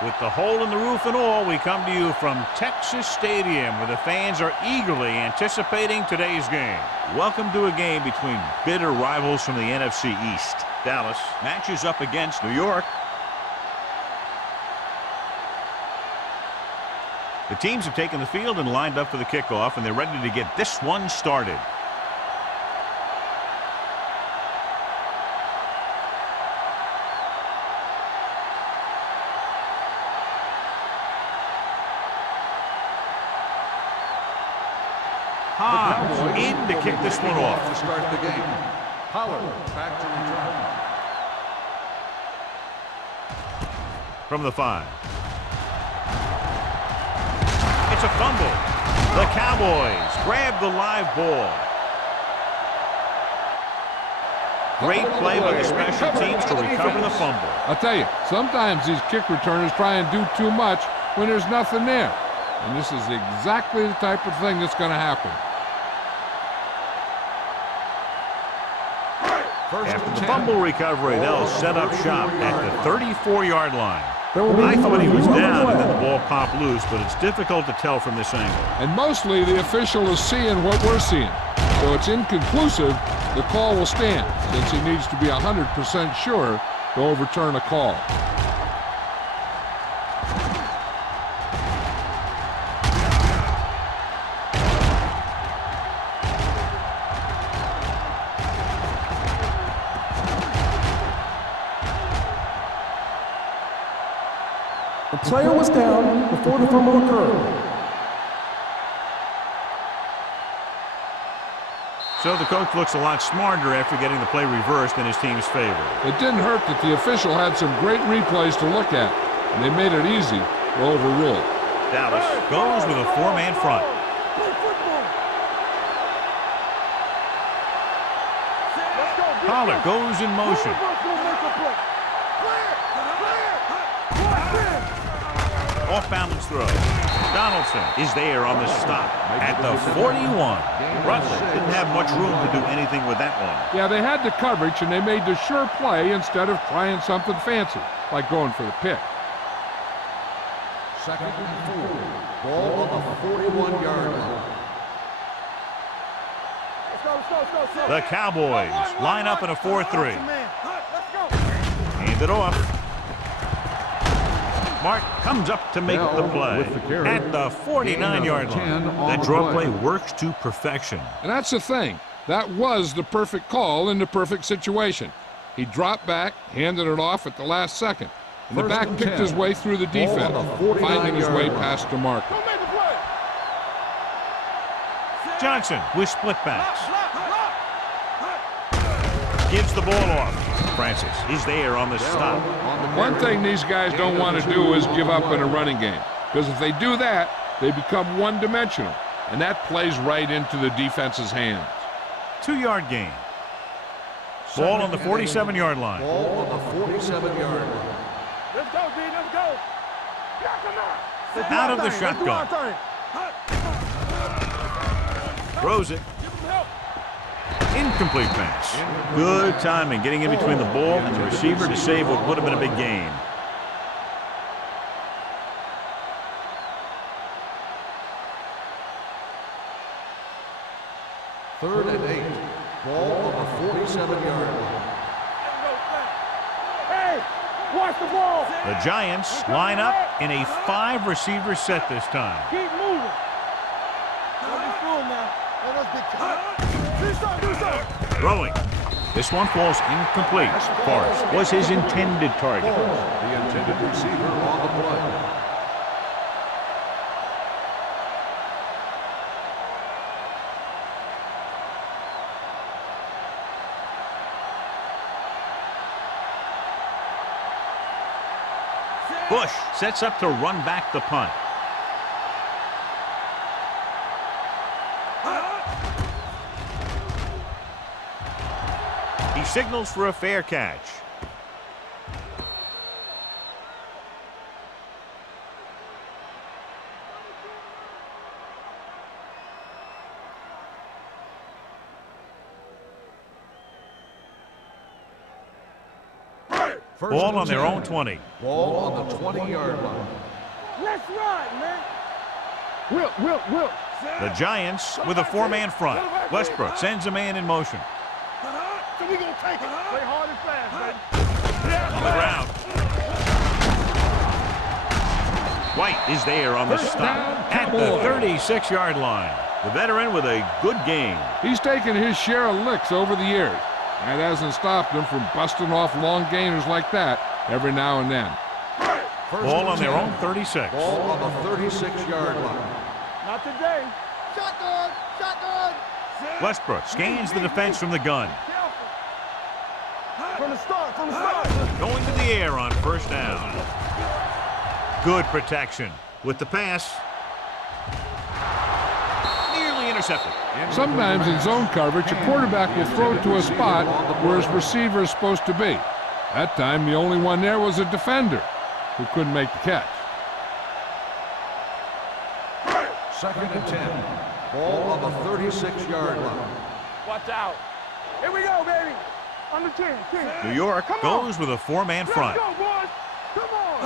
With the hole in the roof and all, we come to you from Texas Stadium, where the fans are eagerly anticipating today's game. Welcome to a game between bitter rivals from the NFC East. Dallas matches up against New York. The teams have taken the field and lined up for the kickoff, and they're ready to get this one started. In to kick this one off. To start the game. Pollard back to return. From the 5. It's a fumble. The Cowboys grab the live ball. Great play by the special teams to recover the fumble. I'll tell you, sometimes these kick returners try and do too much when there's nothing there. And this is exactly the type of thing that's going to happen. After the fumble recovery, they'll set up shop at the 34-yard line. I thought he was down and then the ball popped loose, but it's difficult to tell from this angle. And mostly the official is seeing what we're seeing. So it's inconclusive. The call will stand since he needs to be 100% sure to overturn a call. The player was down before the fumble occurred. So the coach looks a lot smarter after getting the play reversed in his team's favor. It didn't hurt that the official had some great replays to look at, and they made it easy to overrule. Dallas goes with a 4-man front. Pollard goes in motion. Off-balance throw. Donaldson is there on the stop at the 41. Rutledge didn't have much room to do anything with that one. Yeah, they had the coverage, and they made the sure play instead of trying something fancy, like going for the pick. Second and 4. Ball on the 41-yard line. The Cowboys line up in a 4-3. Hand it off. Mark comes up to make the play at the 49-yard line. That draw play works to perfection. And that's the thing. That was the perfect call in the perfect situation. He dropped back, handed it off at the last second. And the back picked his way through the defense, finding his way past the marker. Johnson with split backs. Gives the ball off. Francis is there on the stop. One thing these guys don't want to do is give up in a running game, because if they do that, they become one-dimensional, and that plays right into the defense's hands. 2-yard gain. Ball on the 47-yard line. Ball on the 47-yard line. Let's go, D. Let's go. Out of the shotgun. Throws it. Incomplete pass. Good timing, getting in between the ball and the receiver to save what would have been a big gain. Third and 8. Ball on the 47-yard line. Hey, watch the ball. The Giants line up in a 5-receiver set this time. Keep moving. Don't be fooled now. Let's get caught. Do something. Throwing. This one falls incomplete. Forrest was his intended target. The intended receiver on the play. Bush sets up to run back the punt. He signals for a fair catch. Ball on their own 20. Ball on the 20-yard line. Let's ride, man. Will. The Giants with a four-man front. Westbrook sends a man in motion. So we gonna take it. Play hard and fast, baby. On the ground. White is there on the stop at the 36-yard line. The veteran with a good game. He's taken his share of licks over the years. That hasn't stopped him from busting off long gainers like that every now and then. Ball on their own 36. Ball on the 36-yard line. Not today. Shotgun. Westbrook scans the defense from the gun. From the start. Going to the air on first down. Good protection with the pass. Nearly intercepted. Sometimes in zone coverage, a quarterback will throw it to a spot where his receiver is supposed to be. That time, the only one there was a defender who couldn't make the catch. 2nd and 10. Ball on the 36-yard line. Watch out. Here we go, baby. Under 10. New York goes with a four-man front. Let's go, boys. Come on.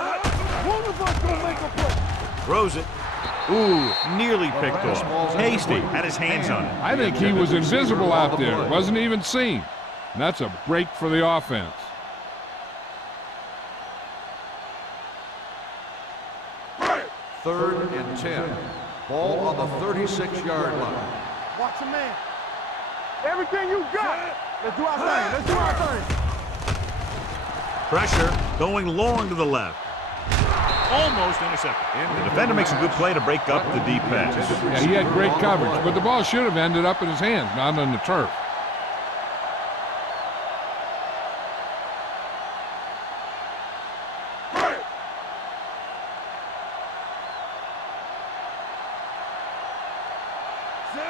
One of us gonna make a play. Throws it. Ooh, nearly picked off. Hasty had his hands on it. I think he was invisible out there. Wasn't even seen. And that's a break for the offense. Third and 10. Ball on the 36-yard line. Watch the man. Everything you got. Let's do our thing. Pressure going long to the left. Almost intercepted. The defender makes a good play to break up the deep pass. Yeah, he had great coverage, but the ball should have ended up in his hands, not on the turf.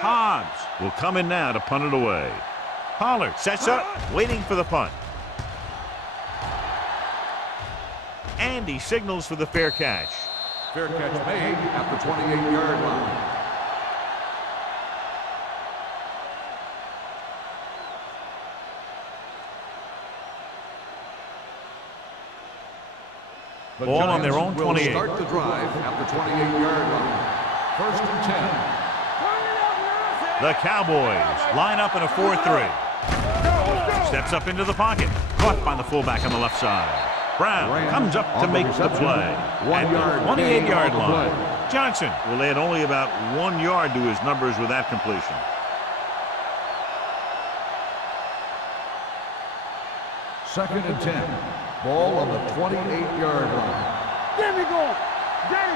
Hobbs will come in now to punt it away. Pollard sets up, waiting for the punt. And he signals for the fair catch. Fair catch made at the 28-yard line. The Ball on Giants their own 28. will start the drive at the 28-yard line. 1st and 10. The Cowboys line up in a 4-3. Steps up into the pocket. Caught by the fullback on the left side. Brown comes up to make the play at the 28-yard line. Johnson will add only about 1 yard to his numbers with that completion. Second and 10. Ball on the 28-yard line. There we go. Danny.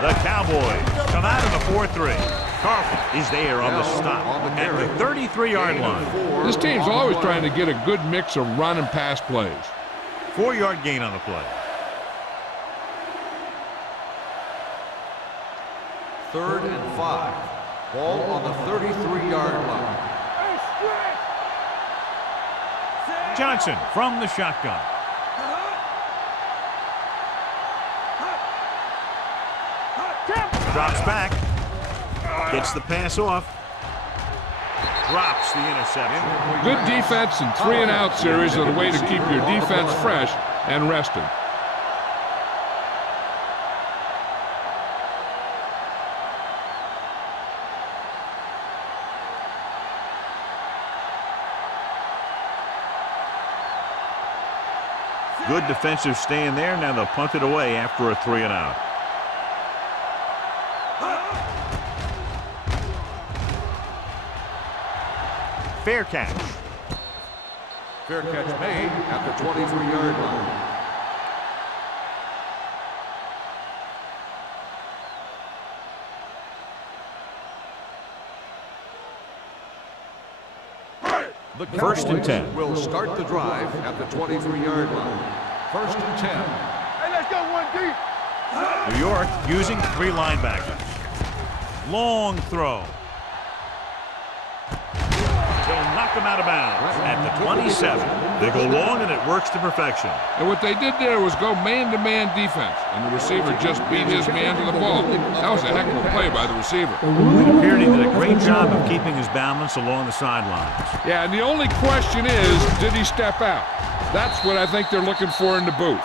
The Cowboys come out in a 4-3. Carlton is there on the stop at the 33-yard line. This team's always trying to get a good mix of run and pass plays. 4-yard gain on the play. 3rd and 5. Ball on the 33-yard line. Johnson from the shotgun. Drops back. Gets the pass off. Drops the interception. Good defense and 3-and-out series are the way to keep your defense fresh and rested. Good defensive stand there. Now they'll punt it away after a 3-and-out. Fair catch. Fair catch made at the 23-yard line. The 1st and 10. Will start the drive at the 23-yard line. 1st and 10. Hey, let's go 1 deep. New York using 3 linebackers. Long throw. They'll knock them out of bounds at the 27. They go long and it works to perfection. And what they did there was go man-to-man defense, and the receiver just beat his man to the ball. That was a heck of a play by the receiver. It appeared he did a great job of keeping his balance along the sidelines. Yeah, and the only question is, did he step out? That's what I think they're looking for in the booth.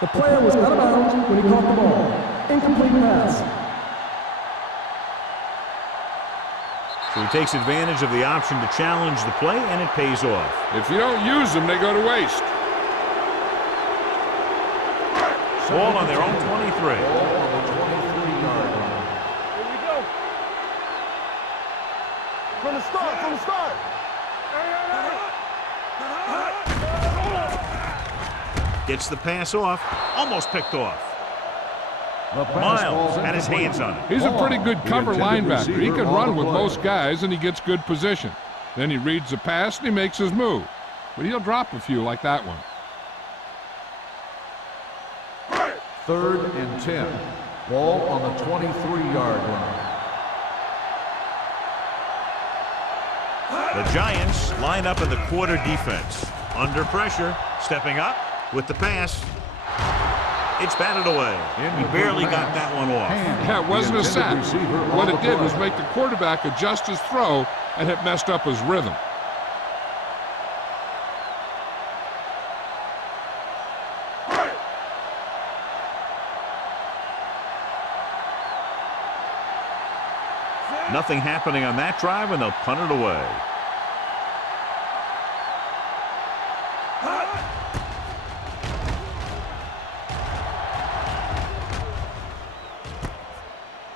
The player was out of bounds when he caught the ball. Incomplete pass. So he takes advantage of the option to challenge the play, and it pays off. If you don't use them, they go to waste. Ball on their own 23. Ball on the 23-yard line. Here we go. From the start, from the start. Gets the pass off, almost picked off. The pass Miles falls had his incomplete. hands on it. He's a pretty good The cover intended linebacker. He receiver can on run the with play. most guys, and he gets good position. Then he reads the pass, and he makes his move. But he'll drop a few like that one. 3rd and 10. Ball on the 23-yard line. The Giants line up in the quarter defense. Under pressure, stepping up with the pass. It's batted away. He barely got that one off. Yeah, it wasn't a sack. What it did was make the quarterback adjust his throw, and it messed up his rhythm. Nothing happening on that drive, and they'll punt it away.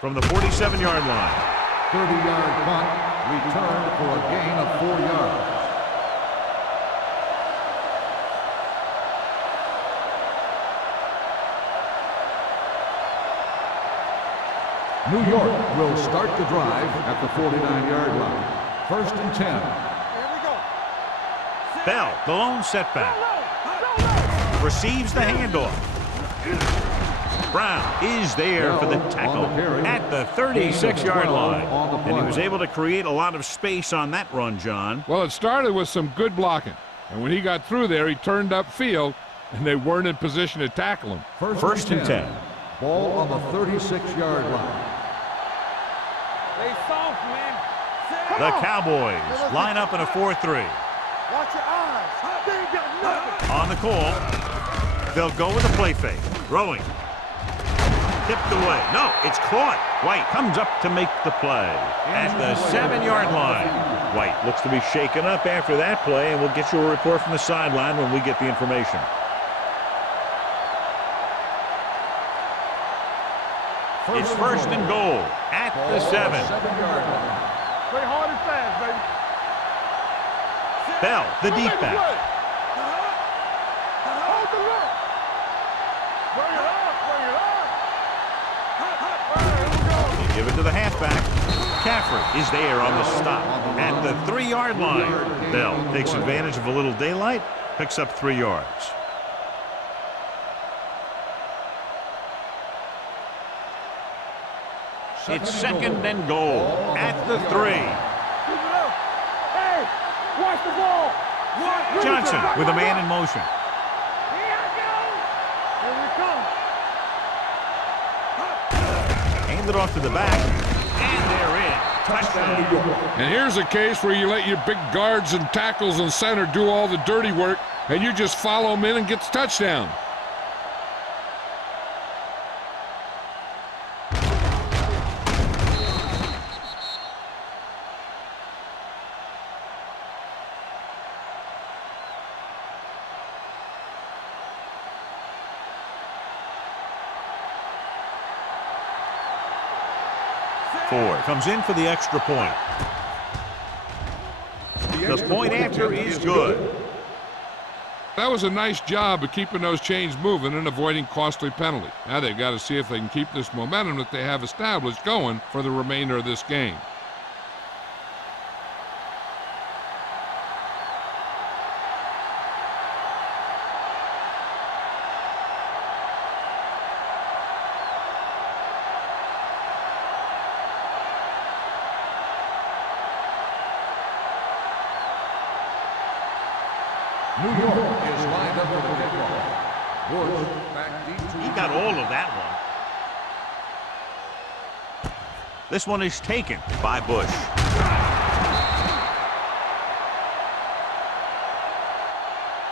From the 47-yard line. 30-yard punt, returned for a gain of 4 yards. New York will start the drive at the 49-yard line. 1st and 10. Here we go. Bell, the lone setback. Receives the handoff. Brown is there for the tackle at the 36-yard line. And he was able to create a lot of space on that run, John. Well, it started with some good blocking. And when he got through there, he turned upfield, and they weren't in position to tackle him. 1st and 10. Ball on the 36-yard line. Stay soft, man. The Cowboys line up in a 4-3. Watch your eyes. They ain't got nothing. On the call, they'll go with a play fake. Throwing. Tipped away. No, it's caught. White comes up to make the play at the 7-yard line. White looks to be shaken up after that play, and we'll get you a report from the sideline when we get the information. It's 1st and goal at the 7. 7-yard line. Play hard and fast, baby. Bell, the deep back. Hold the look. Bring it up, bring it up. Here we go. They give it to the halfback. Caffrey is there on the stop at the 3-yard line. Bell takes advantage of a little daylight, picks up 3 yards. It's 2nd and goal at the 3. Keep it up. Hey, watch the ball. Johnson with a man in motion. Here we come. Hand it off to the back, and they're in. Touchdown. And here's a case where you let your big guards and tackles and center do all the dirty work, and you just follow them in and get the touchdown. Ford comes in for the extra point. The point after is good. That was a nice job of keeping those chains moving and avoiding costly penalty. Now they've got to see if they can keep this momentum that they have established going for the remainder of this game. New York is lined up for the kickoff. Woods back deep to He got all of that This one is taken by Bush.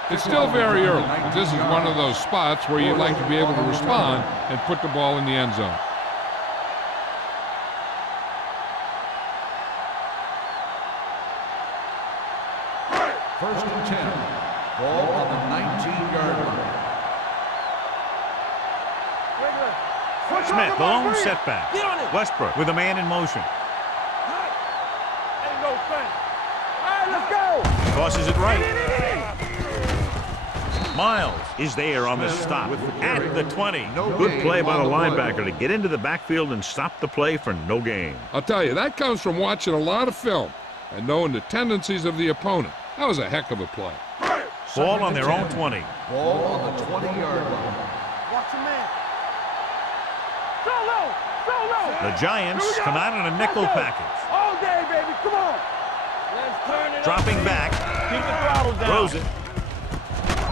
It's still very early, but this is one of those spots where you'd like to be able to respond and put the ball in the end zone. First and 10. Ball on the 19-yard line. Smith, the lone setback. Westbrook with a man in motion. Ain't no thing. All right, let's go. Tosses it right. Miles is there on the stop at the 20. Good play by the linebacker to get into the backfield and stop the play for no gain. I'll tell you, that comes from watching a lot of film and knowing the tendencies of the opponent. That was a heck of a play. Ball on their own 20. Ball on the 20-yard line. Watch your man. Solo! Solo! The Giants come out in a nickel package. All day, baby. Come on. Let's turn it Dropping up, back. Keep the throttle down. Throws it.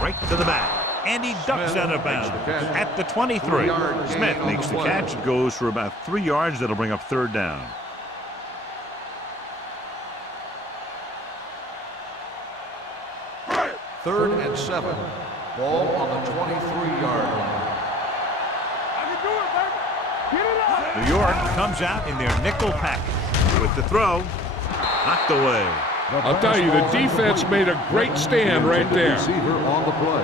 Right to the back. And he ducks out of bounds at the 23. Smith makes the catch. Goes for about 3 yards. That'll bring up third down. Third and 7. Ball on the 23-yard line. I can do it, baby. Get it up. New York comes out in their nickel package. With the throw, knocked away. I'll tell you, the defense made a great stand right there. Receiver on the play.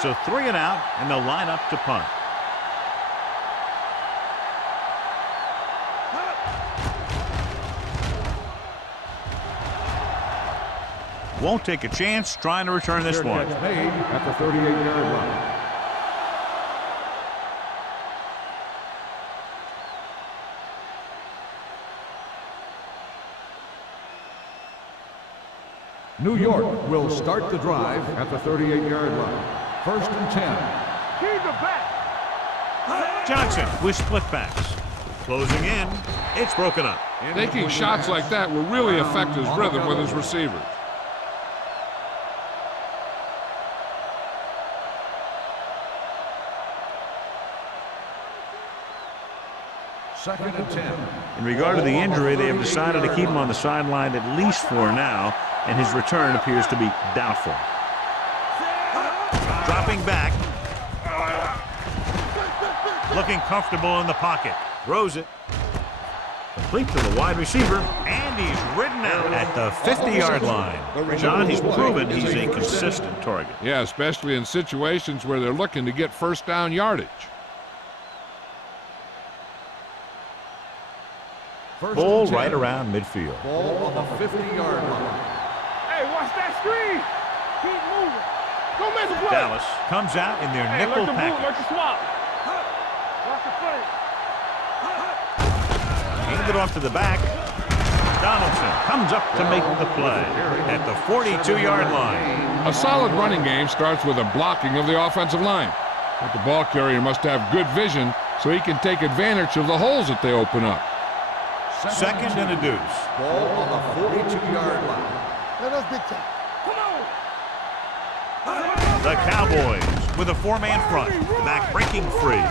So 3 and out, and they'll line up to punt. Won't take a chance trying to return this one. Catch made at the 38-yard line. New York will start the drive at the 38-yard line. First and 10. Keep it back. Johnson with split backs. Closing in. It's broken up. Taking shots like that will really affect his rhythm with his receivers. Second and 10. In regard to the injury, they have decided to keep him on the sideline at least for now, and his return appears to be doubtful. Dropping back. Looking comfortable in the pocket. Throws it. Complete to the wide receiver, and he's ridden out at the 50-yard line. John, he's proven he's a consistent target. Yeah, especially in situations where they're looking to get first down yardage. Ball right around midfield. Ball on the 50-yard line. Hey, watch that screen. Keep moving. Don't miss a play. Dallas comes out in their nickel Like the package. swap. Watch the play. Handed it off to the back. Donaldson comes up to make the play at the 42-yard line. A solid running game starts with a blocking of the offensive line. But the ball carrier must have good vision so he can take advantage of the holes that they open up. Second and a deuce. Ball on the 42-yard line. Let us big time. Come on. The Cowboys with a 4-man front. The back breaking free.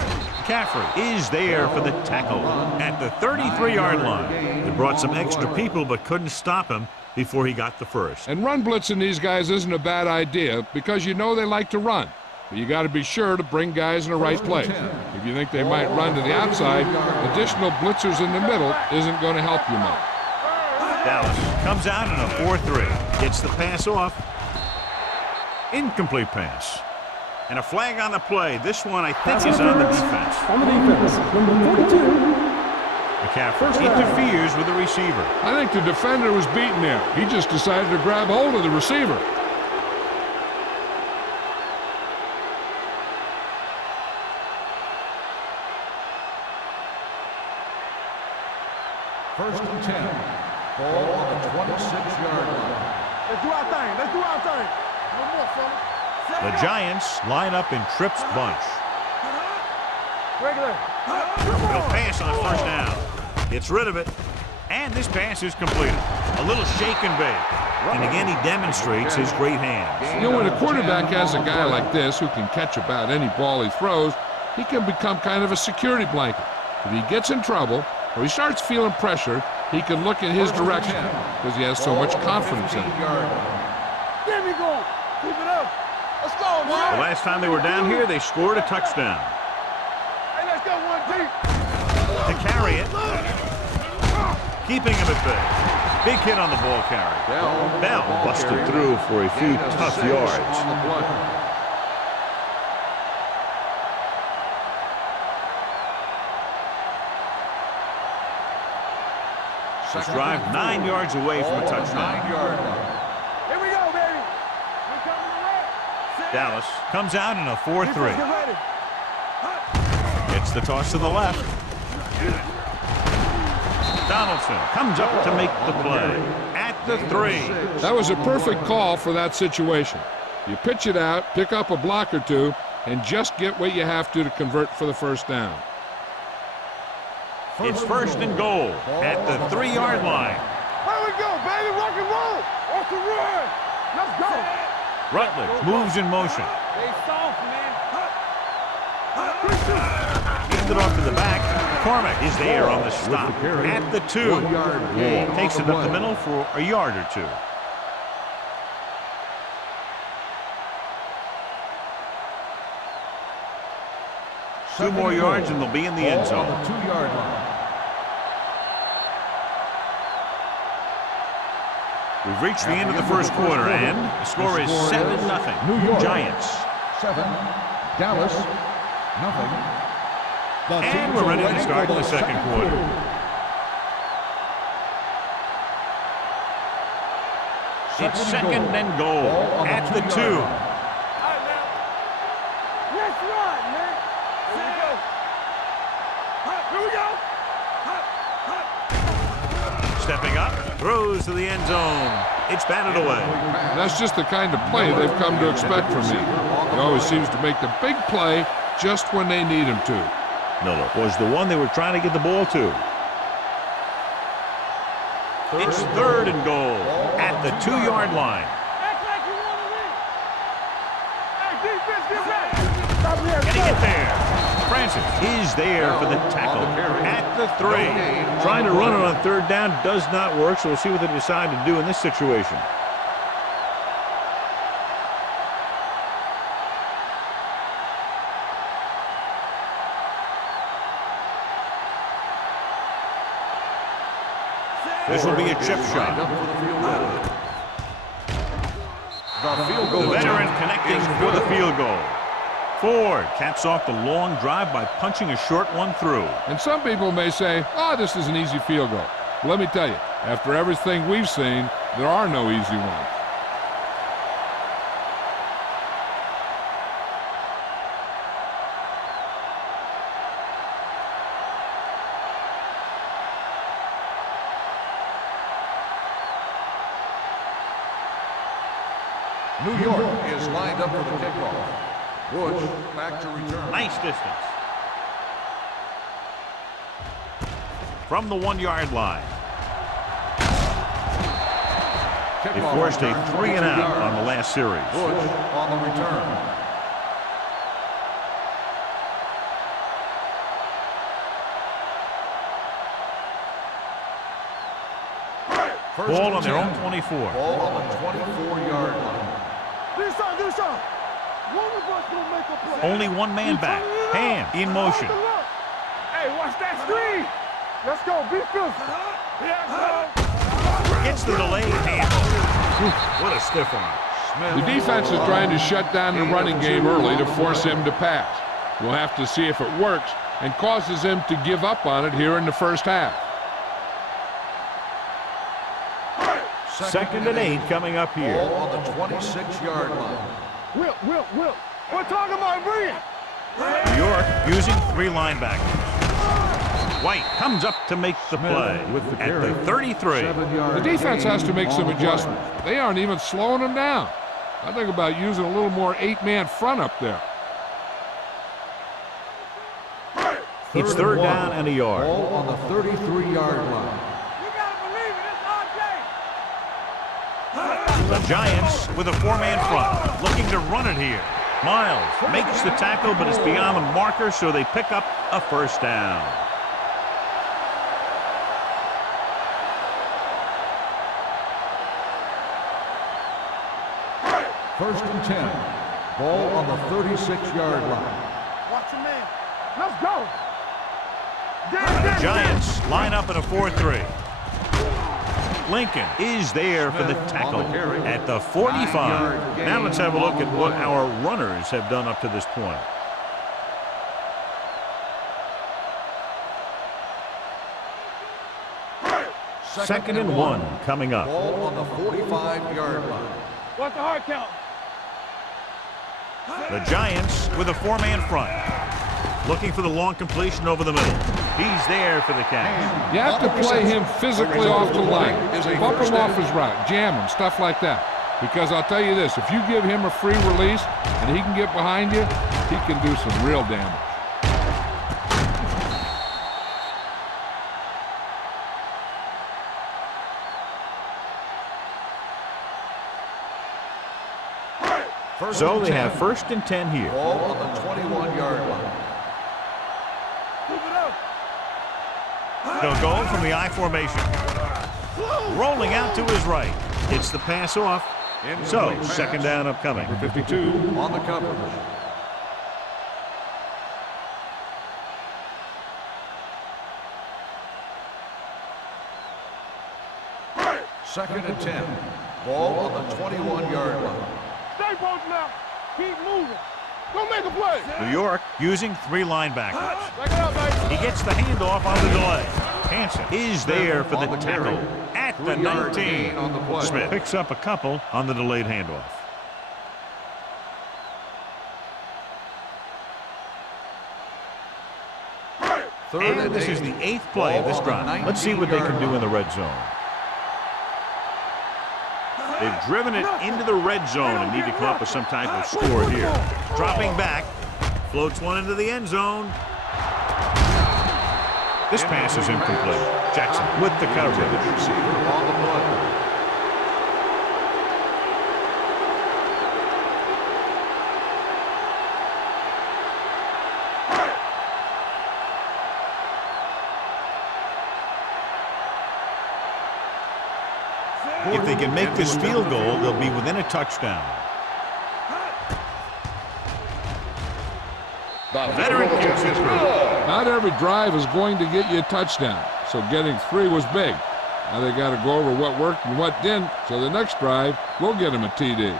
McCaffrey is there for the tackle at the 33-yard line. They brought some extra people but couldn't stop him before he got the first. And run blitzing these guys isn't a bad idea because you know they like to run. But you got to be sure to bring guys in the right place. If you think they might run to the outside, additional blitzers in the middle isn't going to help you much. Dallas comes out in a 4-3. Gets the pass off. Incomplete pass. And a flag on the play. This one, I think, is on the defense. On the defense, number 42. McCaffrey interferes with the receiver. I think the defender was beaten there. He just decided to grab hold of the receiver. First and 10. Ball on the 26-yard line. Let's do our thing. Let's do our thing. No more, fella. The Giants line up in Tripp's bunch. Regular. Will pass on first down. Gets rid of it. And this pass is completed. A little shake and bake. And again, he demonstrates his great hands. You know, when a quarterback has a guy like this who can catch about any ball he throws, he can become kind of a security blanket. If he gets in trouble or he starts feeling pressure, he can look in his direction because he has so much confidence in it. There we go. Keep it up. Let's go, man. The last time they were down here, they scored a touchdown. Hey, let's go one deep. To carry it. Keeping him at bay. Big hit on the ball carry. Bell busted through for a few tough yards. This drive 9 yards away from a touchdown. Here we go, baby. We coming to red. Dallas comes out in a 4-3. Get ready. Gets the toss to the left. Donaldson comes up to make the play at the 3. That was a perfect call for that situation. You pitch it out, pick up a block or two, and just get what you have to convert for the first down. It's first and goal at the 3-yard line. Here we go, baby. Rock and roll. Off the run. Let's go. Rutledge moves in motion. Stay soft, man. Hands it off to the back. McCormick is there on the stop at the 2. Wall takes it up the middle for a yard or 2. Two more yards and they'll be in the end zone. 2-yard line. We've reached the end of the first quarter, and the score is 7-0. New York Giants. 7, Dallas, nothing. And we're ready to start the second quarter. It's second and goal at the 2. Let's run, man. Here we go. Stepping up, throws to the end zone. It's batted away. That's just the kind of play they've come to expect from me. He always seems to make the big play just when they need him to. Miller was the one they were trying to get the ball to. It's third and goal at the 2-yard line. Act like you want to win. Hey, defense, get ready. Stop here. Getting it there. Francis is there for the tackle at the 3. Trying to run it on third down does not work, so we'll see what they decide to do in this situation. This will be a chip shot. The veteran connecting for the field goal. Ford caps off the long drive by punching a short one through. And some people may say, oh, this is an easy field goal. Well, let me tell you, after everything we've seen, there are no easy ones. New York is lined up for the kickoff. Bush back to return. Nice distance. From the 1-yard line. They forced a 3-and-out on the last series. Bush on the return. Ball on their own 24. Ball on the 24-yard line. Do something. One of us will make a play. Only one man back. Ham in motion. Hey, watch that screen. Let's go. Be filthy. Gets the delayed handoff. What a stiff arm. The defense is trying to shut down the running game early to force him to pass. We'll have to see if it works and causes him to give up on it here in the first half. Second and 8 coming up here. Ball on the 26-yard line. Will. We're talking about brilliant. New York using 3 linebackers. White comes up to make the play at the 33. The defense has to make some adjustments. They aren't even slowing them down. I think about using a little more 8-man front up there. It's third down and a yard. Ball on the 33-yard line. The Giants with a four-man front, looking to run it here. Miles makes the tackle, but it's beyond the marker, so they pick up a first down. First and 10. Ball on the 36-yard line. Watch your man. Let's go. The Giants line up in a 4-3. Lincoln is there for the tackle at the 45. Now let's have a look at what our runners have done up to this point. Second and 1 coming up. Ball on the 45-yard line. Watch the hard count. The Giants with a four-man front. Looking for the long completion over the middle. He's there for the catch. You have to play him physically off the line. Bump him off his route, jam him, stuff like that. Because I'll tell you this, if you give him a free release and he can get behind you, he can do some real damage. So they have first and 10 here. Ball on the 21-yard line. They'll go from the I formation. Rolling out to his right. It's the pass off. So, second down upcoming. 52 on the coverage. Second and 10. Ball on the 21-yard line. Stay posted now. Keep moving. Go make a play. New York using three linebackers. Back it up, baby. He gets the handoff on the delay. Hansen is there for the tackle at the 19. Smith picks up a couple on the delayed handoff. And this is the 8th play of this drive. Let's see what they can do in the red zone. They've driven it into the red zone and need to come up with some type of score here. Dropping back, floats one into the end zone. This pass is incomplete. Jackson with the coverage. If they can make this field goal, they'll be within a touchdown. The veteran kicks it through. Not every drive is going to get you a touchdown, so getting 3 was big. Now they got to go over what worked and what didn't, so the next drive will get them a TD.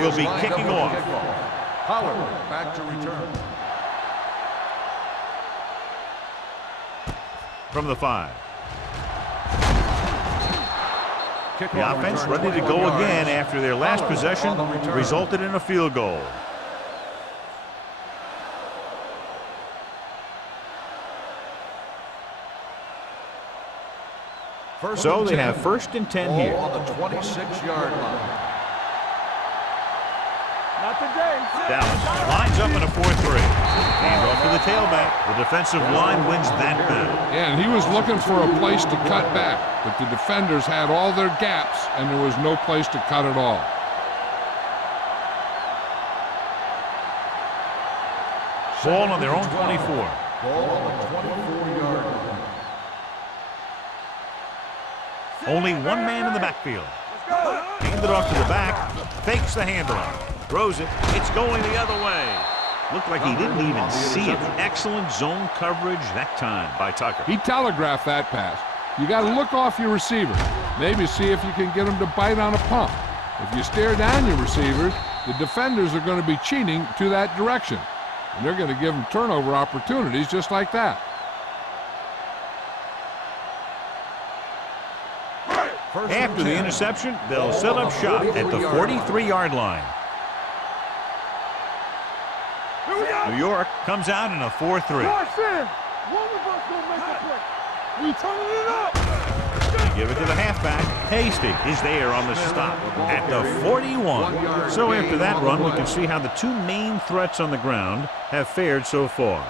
Will be kicking off. Howard back to return. From the 5. The offense ready to go again after their last possession resulted in a field goal. So they have first and 10 here. On the 26-yard line. Dallas lines up in a 4-3. Hand off to the tailback. The defensive line wins that battle. Yeah, and he was looking for a place to cut back, but the defenders had all their gaps, and there was no place to cut at all. Ball on their own 24. Ball on the 24-yard line. Only one man in the backfield. Handed off to the back. Fakes the handoff. Throws it. It's going the other way. Looked like he didn't even see it. Excellent zone coverage that time by Tucker. He telegraphed that pass. You got to look off your receiver. Maybe see if you can get him to bite on a pump. If you stare down your receivers, the defenders are going to be cheating to that direction. And they're going to give them turnover opportunities just like that. After the interception, they'll set up shop at the 43-yard line. New York comes out in a 4-3. One of us gonna make a play. We turning it up. He give it to the halfback. Hasty is there on the stop at the 41. So after that run, we can see how the two main threats on the ground have fared so far.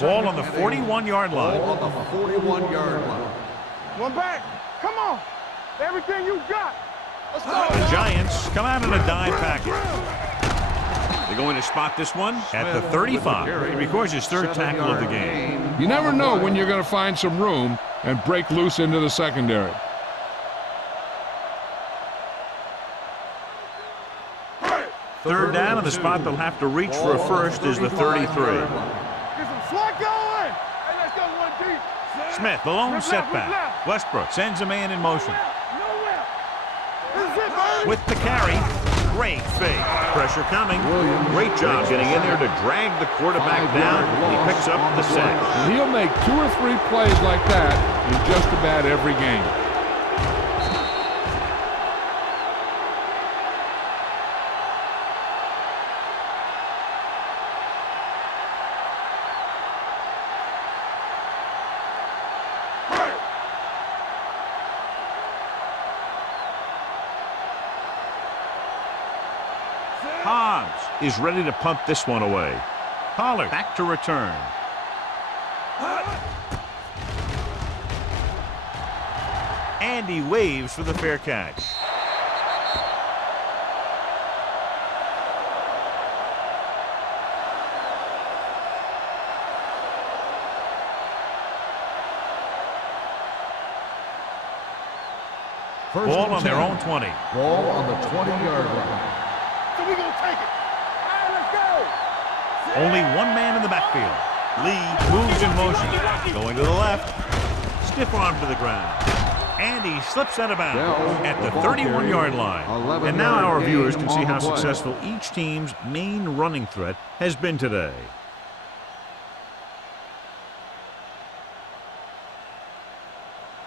Ball on the 41-yard line. Ball on the 41-yard line. One back. Come on. Everything you got. Let's go. The Giants come out in a dime package. They're going to spot this one at the 35. He records his third tackle of the game. You never know when you're going to find some room and break loose into the secondary. Third down, and the spot they'll have to reach for a first is the 33. Get some slack going. Hey, let's go one deep. Smith, the lone setback. Westbrook sends a man in motion. Nowhere. This is it, baby. With the carry, great fake. Pressure coming. Great job getting in there to drag the quarterback down. He picks up the sack. And he'll make 2 or 3 plays like that in just about every game. Is ready to punt this one away. Pollard back to return. And he waves for the fair catch. Ball on their own 20. Ball on the 20-yard line. So we gonna take it. Only one man in the backfield. Lee moves in motion. Going to the left. Stiff arm to the ground. And he slips out of bounds at the 31-yard line. And now our viewers can see how successful each team's main running threat has been today.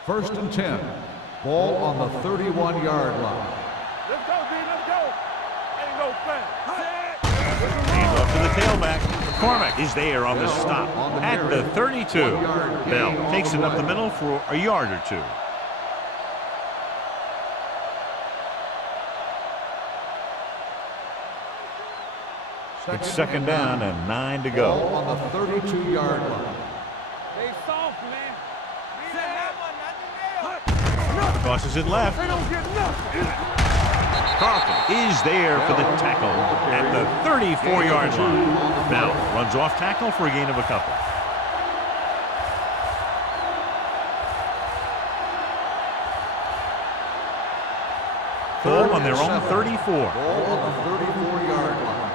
First and 10. Ball on the 31-yard line. Let's go, D. Let's go. Ain't no fair. Hand off to the tailback. McCormick is there on the stop at the 32. Bell takes it up the middle for a yard or two. It's second down and 9 to go. Ball on the 32-yard line. They soft, man. Crosses it left. They don't get nothing. Carlton is there for the tackle at the 34-yard line. Bell runs off tackle for a gain of a couple. Ball on their own 34. Ball on the 34-yard line.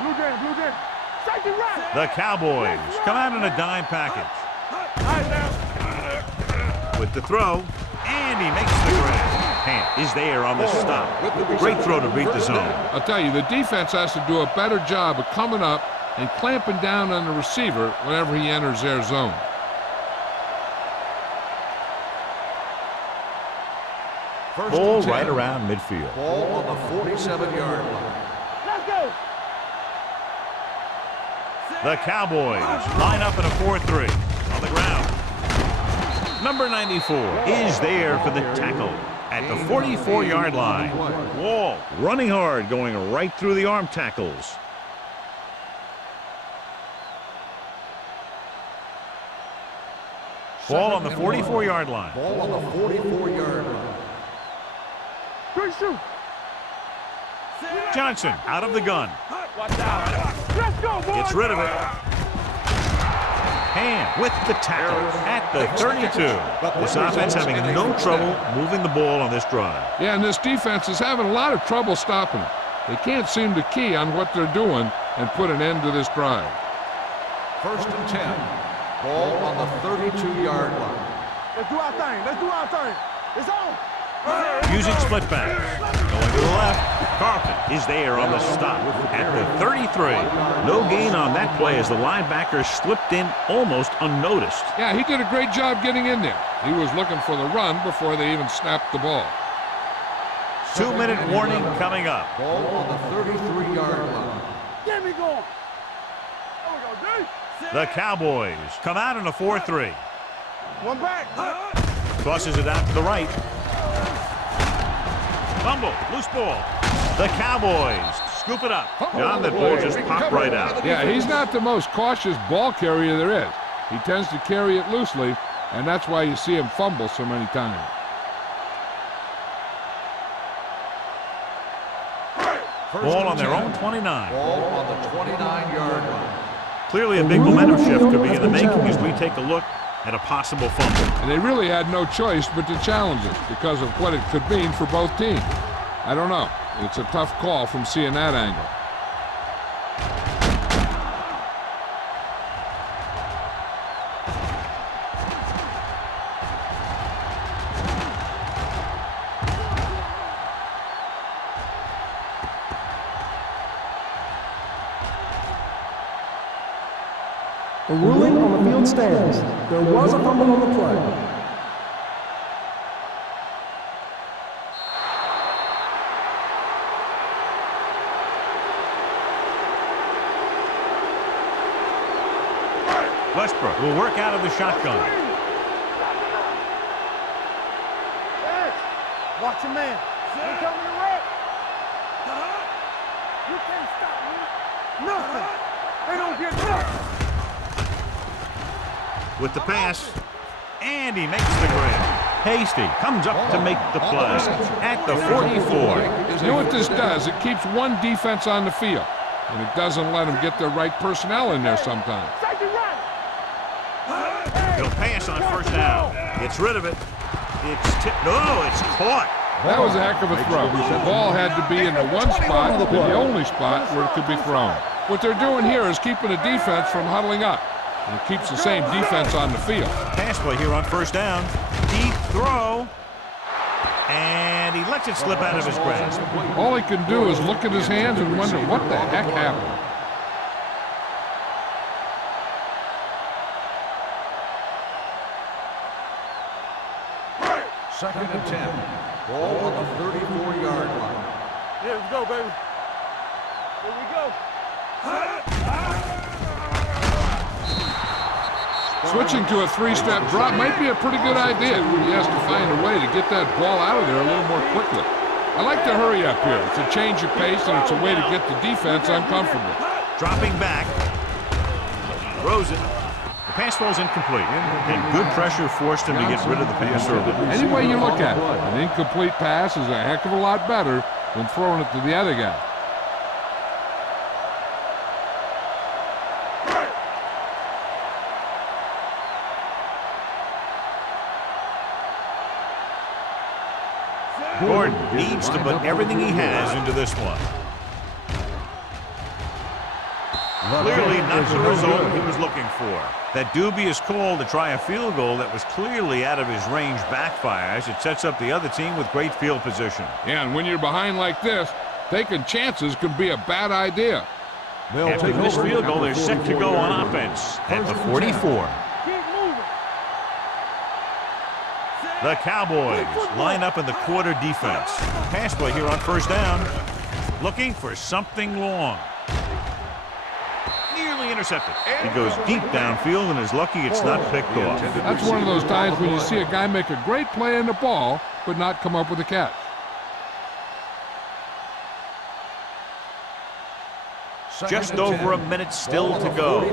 Blue Jay. Safety right. The Cowboys come out in a dime package. With the throw, and he makes the grab. Hand is there on the stop. Great throw to beat the zone. I'll tell you, the defense has to do a better job of coming up and clamping down on the receiver whenever he enters their zone. Ball right around midfield. Ball on the 47-yard line. Let's go. The Cowboys line up in a 4-3 on the ground. Number 94 is there for the tackle at the 44-yard line. Wall running hard, going right through the arm tackles. Ball on the 44-yard line. Ball on the 44-yard line. Quick shoot. Johnson out of the gun. Watch out. Let's go, boys. Gets rid of it. Hand with the tackle at the 32. This offense having no trouble moving the ball on this drive. Yeah, and this defense is having a lot of trouble stopping it. They can't seem to key on what they're doing and put an end to this drive. First and 10. Ball on the 32-yard line. Let's do our thing. It's on. Using split back. Going to the left. Carlton is there on the stop at the 33. No gain on that play as the linebacker slipped in almost unnoticed. Yeah, he did a great job getting in there. He was looking for the run before they even snapped the ball. 2-minute warning coming up. Ball on the 33-yard line. Get me going. There we go, D. The Cowboys come out in a 4-3. One back. Tosses it out to the right. Fumble, loose ball. The Cowboys scoop it up. John, that ball just popped right out. Yeah, he's not the most cautious ball carrier there is. He tends to carry it loosely, and that's why you see him fumble so many times. Ball on their own 29. Ball on the 29-yard line. Clearly a big momentum shift could be in the making as we take a look at a possible fumble. And they really had no choice but to challenge it because of what it could mean for both teams. I don't know. It's a tough call from seeing that angle. A ruling on the field stands. There was a fumble on the play. Westbrook will work out of the shotgun. Watch your man. Here coming the red. You can't stop me. Nothing. They don't get nothing. With the pass, and he makes the grab. Hasty comes up to make the play at the 44. You know what this does? It keeps one defense on the field, and it doesn't let them get the right personnel in there sometimes. He'll pass on first down. Gets rid of it. It's tipped. No, it's caught. That was a heck of a throw. The ball had to be in the one spot, the only spot where it could be thrown. What they're doing here is keeping the defense from huddling up. And it keeps the same defense on the field. Pass play here on first down. Deep throw. And he lets it slip out of his grasp. All he can do is look at his hands and wonder what the heck happened. Second and 10. Ball on the 34-yard line. Here we go, baby. Here we go. Switching to a three-step drop might be a pretty good idea. He has to find a way to get that ball out of there a little more quickly. I like to hurry up here. It's a change of pace, and it's a way to get the defense uncomfortable. Dropping back. Throws it. The pass falls incomplete. And good pressure forced him to get rid of the pass early. Any way you look at it, an incomplete pass is a heck of a lot better than throwing it to the other guy. Gordon needs to put everything he has into this one. Clearly not the result he was looking for. That dubious call to try a field goal that was clearly out of his range backfires. It sets up the other team with great field position. Yeah, and when you're behind like this, taking chances could be a bad idea. After this field goal, they're set to go on offense at the 44. The Cowboys line up in the quarter defense. Pass play here on first down. Looking for something long. Nearly intercepted. He goes deep downfield and is lucky it's not picked off. That's one of those times when you see a guy make a great play in the ball, but not come up with a catch. Just over a minute still to go.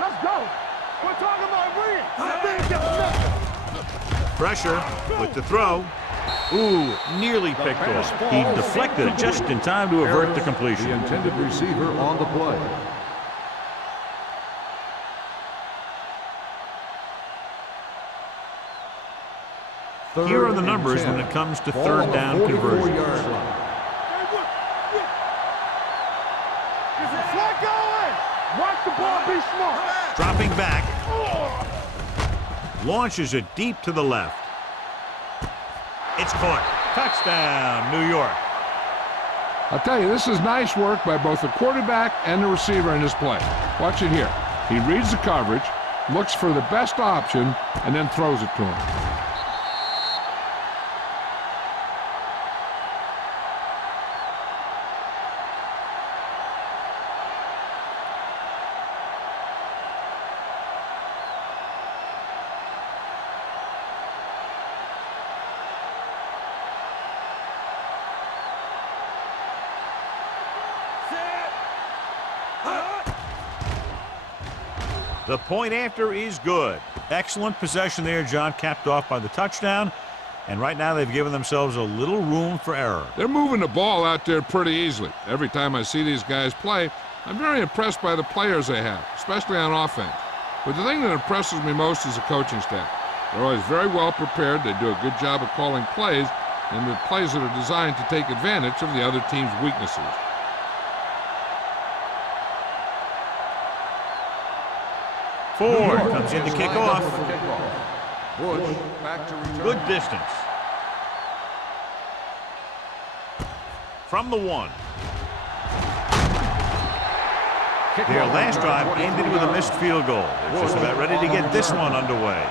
Let's go. We're talking about winning. Pressure with the throw. Ooh, nearly picked off. He deflected it just in time to avert the completion. The intended receiver on the play. Here are the numbers when it comes to third down conversions. Is it flat going? Watch the ball, be smart. Dropping back. Launches it deep to the left. It's caught. Touchdown, New York. I'll tell you, this is nice work by both the quarterback and the receiver in this play. Watch it here. He reads the coverage, looks for the best option, and then throws it to him. The point after is good. Excellent possession there, John, capped off by the touchdown. And right now they've given themselves a little room for error. They're moving the ball out there pretty easily. Every time I see these guys play, I'm very impressed by the players they have, especially on offense. But the thing that impresses me most is the coaching staff. They're always very well prepared. They do a good job of calling plays, and the plays that are designed to take advantage of the other team's weaknesses. Ford comes in to kick off. Bush back to return. Good distance. From the 1. Their last drive ended with a missed field goal. They're just about ready to get this one underway.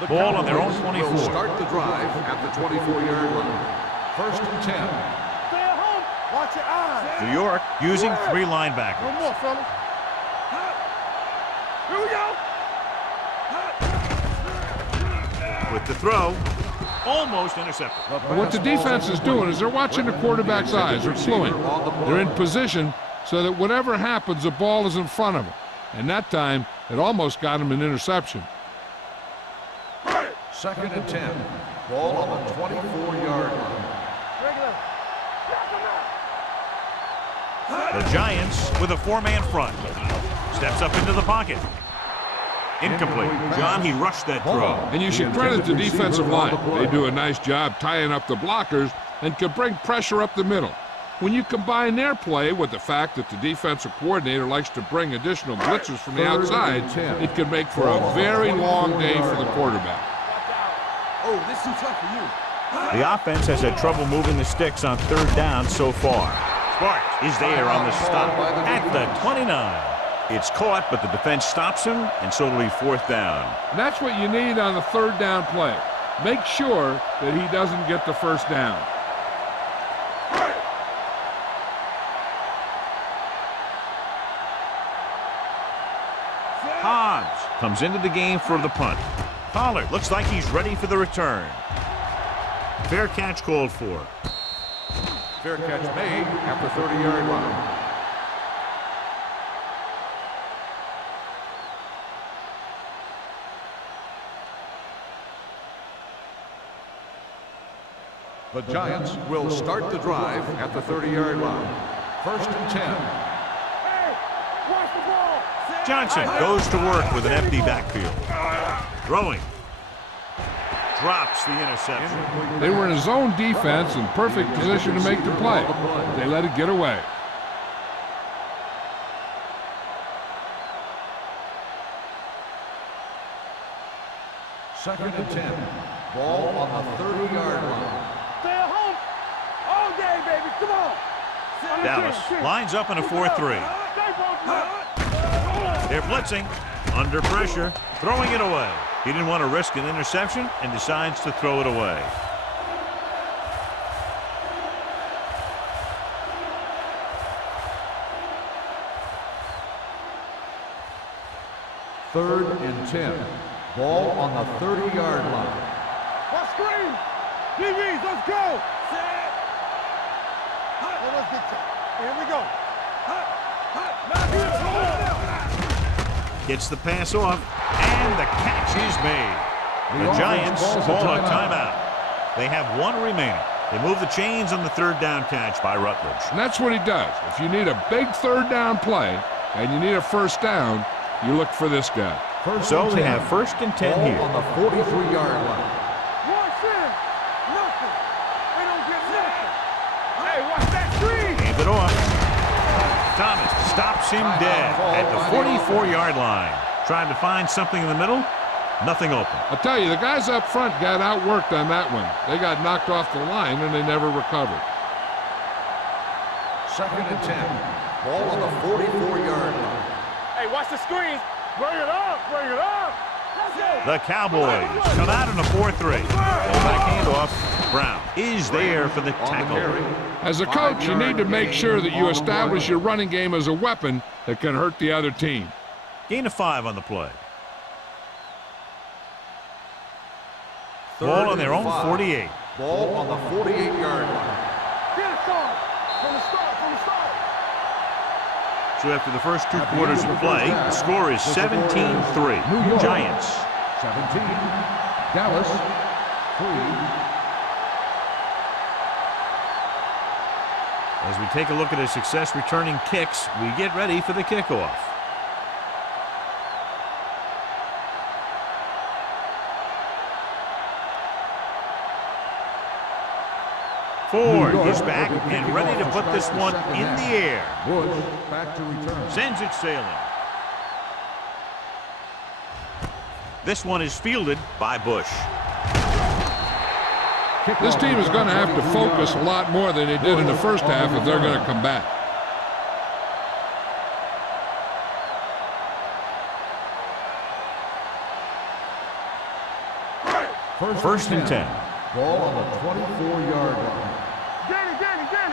The ball on their own Cowboys 24. will start the drive at the 24-yard line. First and 10. Stay at home. Watch your eyes. New York using 3 linebackers. One more, fellas. Here we go. With the throw, almost intercepted. What the defense is doing is they're watching the quarterback's eyes. They're cluing. They're in position so that whatever happens, the ball is in front of them. And that time, it almost got him an interception. Second and 10. Ball on the 24-yard line. The Giants with a 4-man front. Steps up into the pocket. Incomplete. John, he rushed that throw. And you should credit the defensive line. They do a nice job tying up the blockers and can bring pressure up the middle. When you combine their play with the fact that the defensive coordinator likes to bring additional blitzers from the outside, it can make for a very long day for the quarterback. Oh, this is too tough for you. The offense has had trouble moving the sticks on 3rd down so far. Sparks is there on the stop at the 29. It's caught, but the defense stops him, and so it'll be 4th down. And that's what you need on the 3rd down play. Make sure that he doesn't get the 1st down. Hobbs comes into the game for the punt. Pollard looks like he's ready for the return. Fair catch called for. Fair catch made at the 30-yard line. The Giants will start the drive at the 30-yard line. First and 10. Hey, watch the ball. Johnson goes to work with an empty backfield. Throwing. Drops the interception. They were in a zone defense in perfect position to make the play. They let it get away. Second and 10. Ball on the 30-yard line. Stay at home all day, baby. Come on. Dallas lines up in a 4-3. They're blitzing. Under pressure. Throwing it away. He didn't want to risk an interception and decides to throw it away. Third and 10. Ball on the 30-yard line. Watch screen. DBs, let's go. Oh, let's get tight. Here we go. Gets the pass off, and the catch is made. The Giants call a timeout. They have 1 remaining. They move the chains on the 3rd down catch by Rutledge. And that's what he does. If you need a big 3rd down play and you need a 1st down, you look for this guy. So they have 1st and 10 here. On the 43-yard line. Watch him. Nothing. They don't get nothing. Hey, watch that screen. Hand it off. Thomas stops him dead at the 44-yard line. Trying to find something in the middle. Nothing open. I'll tell you, the guys up front got outworked on that one. They got knocked off the line and they never recovered. Second and 10. Ball on the 44-yard line. Hey, watch the screen. Bring it up. Bring it up. The Cowboys come out in a 4-3. Fullback handoff. Brown is there for the tackle. As a coach, you need to make sure that you establish your running game as a weapon that can hurt the other team. Gain of 5 on the play. Ball on their own 48. Ball on the 48-yard line. Get it started. From the start, from the start. So after the first 2 quarters of play, the score is 17-3. Giants. 17. Dallas 3. As we take a look at his success returning kicks, we get ready for the kickoff. Ford is back and ready to put this one in the air. Bush back to return. Sends it sailing. This one is fielded by Bush. This team is going to have to focus a lot more than they did in the first half if they're going to come back. First and 10. Ball on the 24-yard line. Get it, get it, get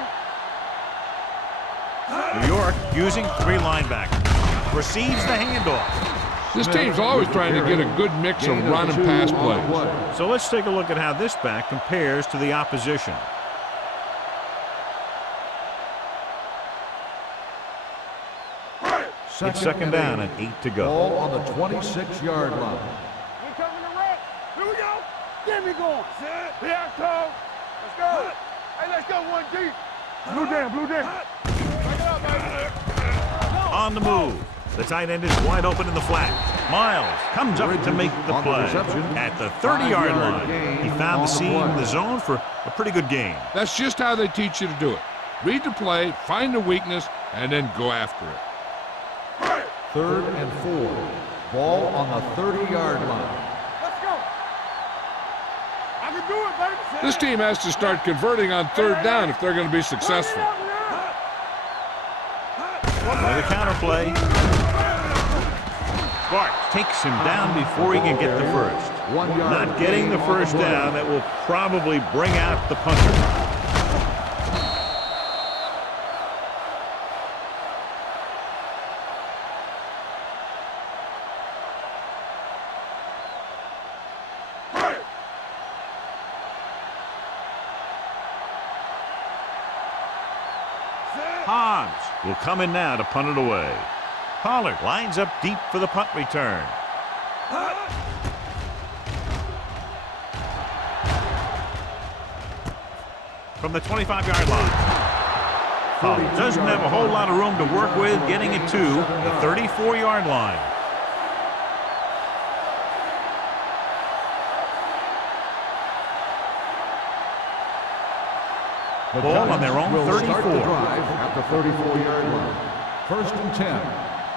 it. New York using 3 linebackers. Receives the handoff. This team's always trying to get a good mix of run and pass plays. So let's take a look at how this back compares to the opposition. It's second down and 8 to go. Ball on the 26-yard line. We coming to wreck. Here we go. Get me going. Here I come. Let's go. Hey, let's go one deep. Blue down, blue down. Break it up, baby. On the move. The tight end is wide open in the flat. Miles comes up to make the play at the 30-yard line. He found the seam in the zone for a pretty good gain. That's just how they teach you to do it. Read the play, find the weakness, and then go after it. 3rd and 4. Ball on the 30-yard line. Let's go. I can do it, baby. This team has to start converting on 3rd down if they're going to be successful. The counter play. Bart takes him down before he can get the first. Not getting the first down, that will probably bring out the punter. Hobbs will come in now to punt it away. Pollard lines up deep for the punt return. From the 25-yard line. Pollard doesn't have a whole lot of room to work with, getting it to the 34-yard line. Ball on their own 34. At the 34-yard line. 1st and 10.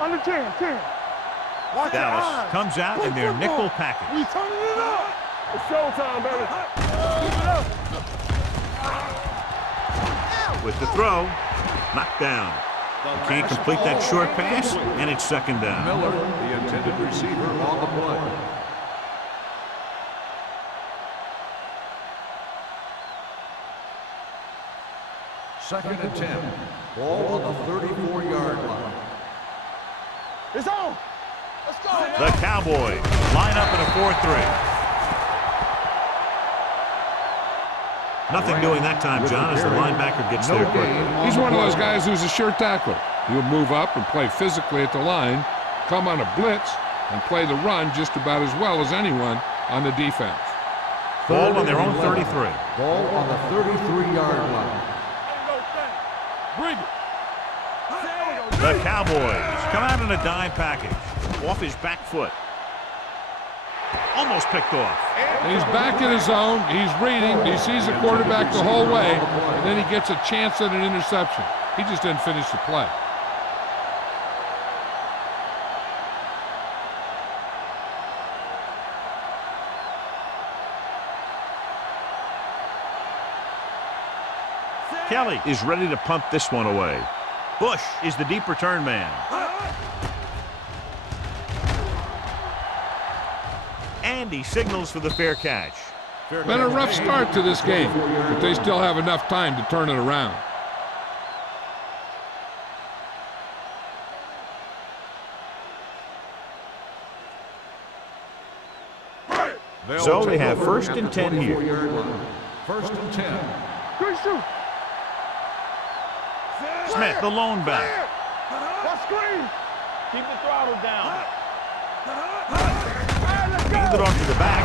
Under 10, 10. Watch Dallas comes out in their nickel package. We turning it up. It's showtime, baby. Keep it up. With the throw, knocked down. He can't complete that short pass, and it's second down. Miller, the intended receiver, on the play. Second and 10. Ball on the 34-yard line. It's on. Let's go. The Cowboys line up in a 4-3. Nothing doing that time, John, as the linebacker gets there quickly. He's one of those guys who's a sure tackler. He'll move up and play physically at the line, come on a blitz, and play the run just about as well as anyone on the defense. Ball on their own 33. Ball on the 33-yard line. Bring it. The Cowboys come out in a dime package off his back foot. Almost picked off. And he's back in his zone. He's reading. He sees the quarterback the whole way, and then he gets a chance at an interception. He just didn't finish the play. Kelly is ready to punt this one away. Bush is the deep return man. And he signals for the fair catch. Been a rough start to this game, but they still have enough time to turn it around. So they have 1st and 10 here. First and 10. Good shoot. Smith, the lone back. That's screen. Keep the throttle down. Hand it off to the back.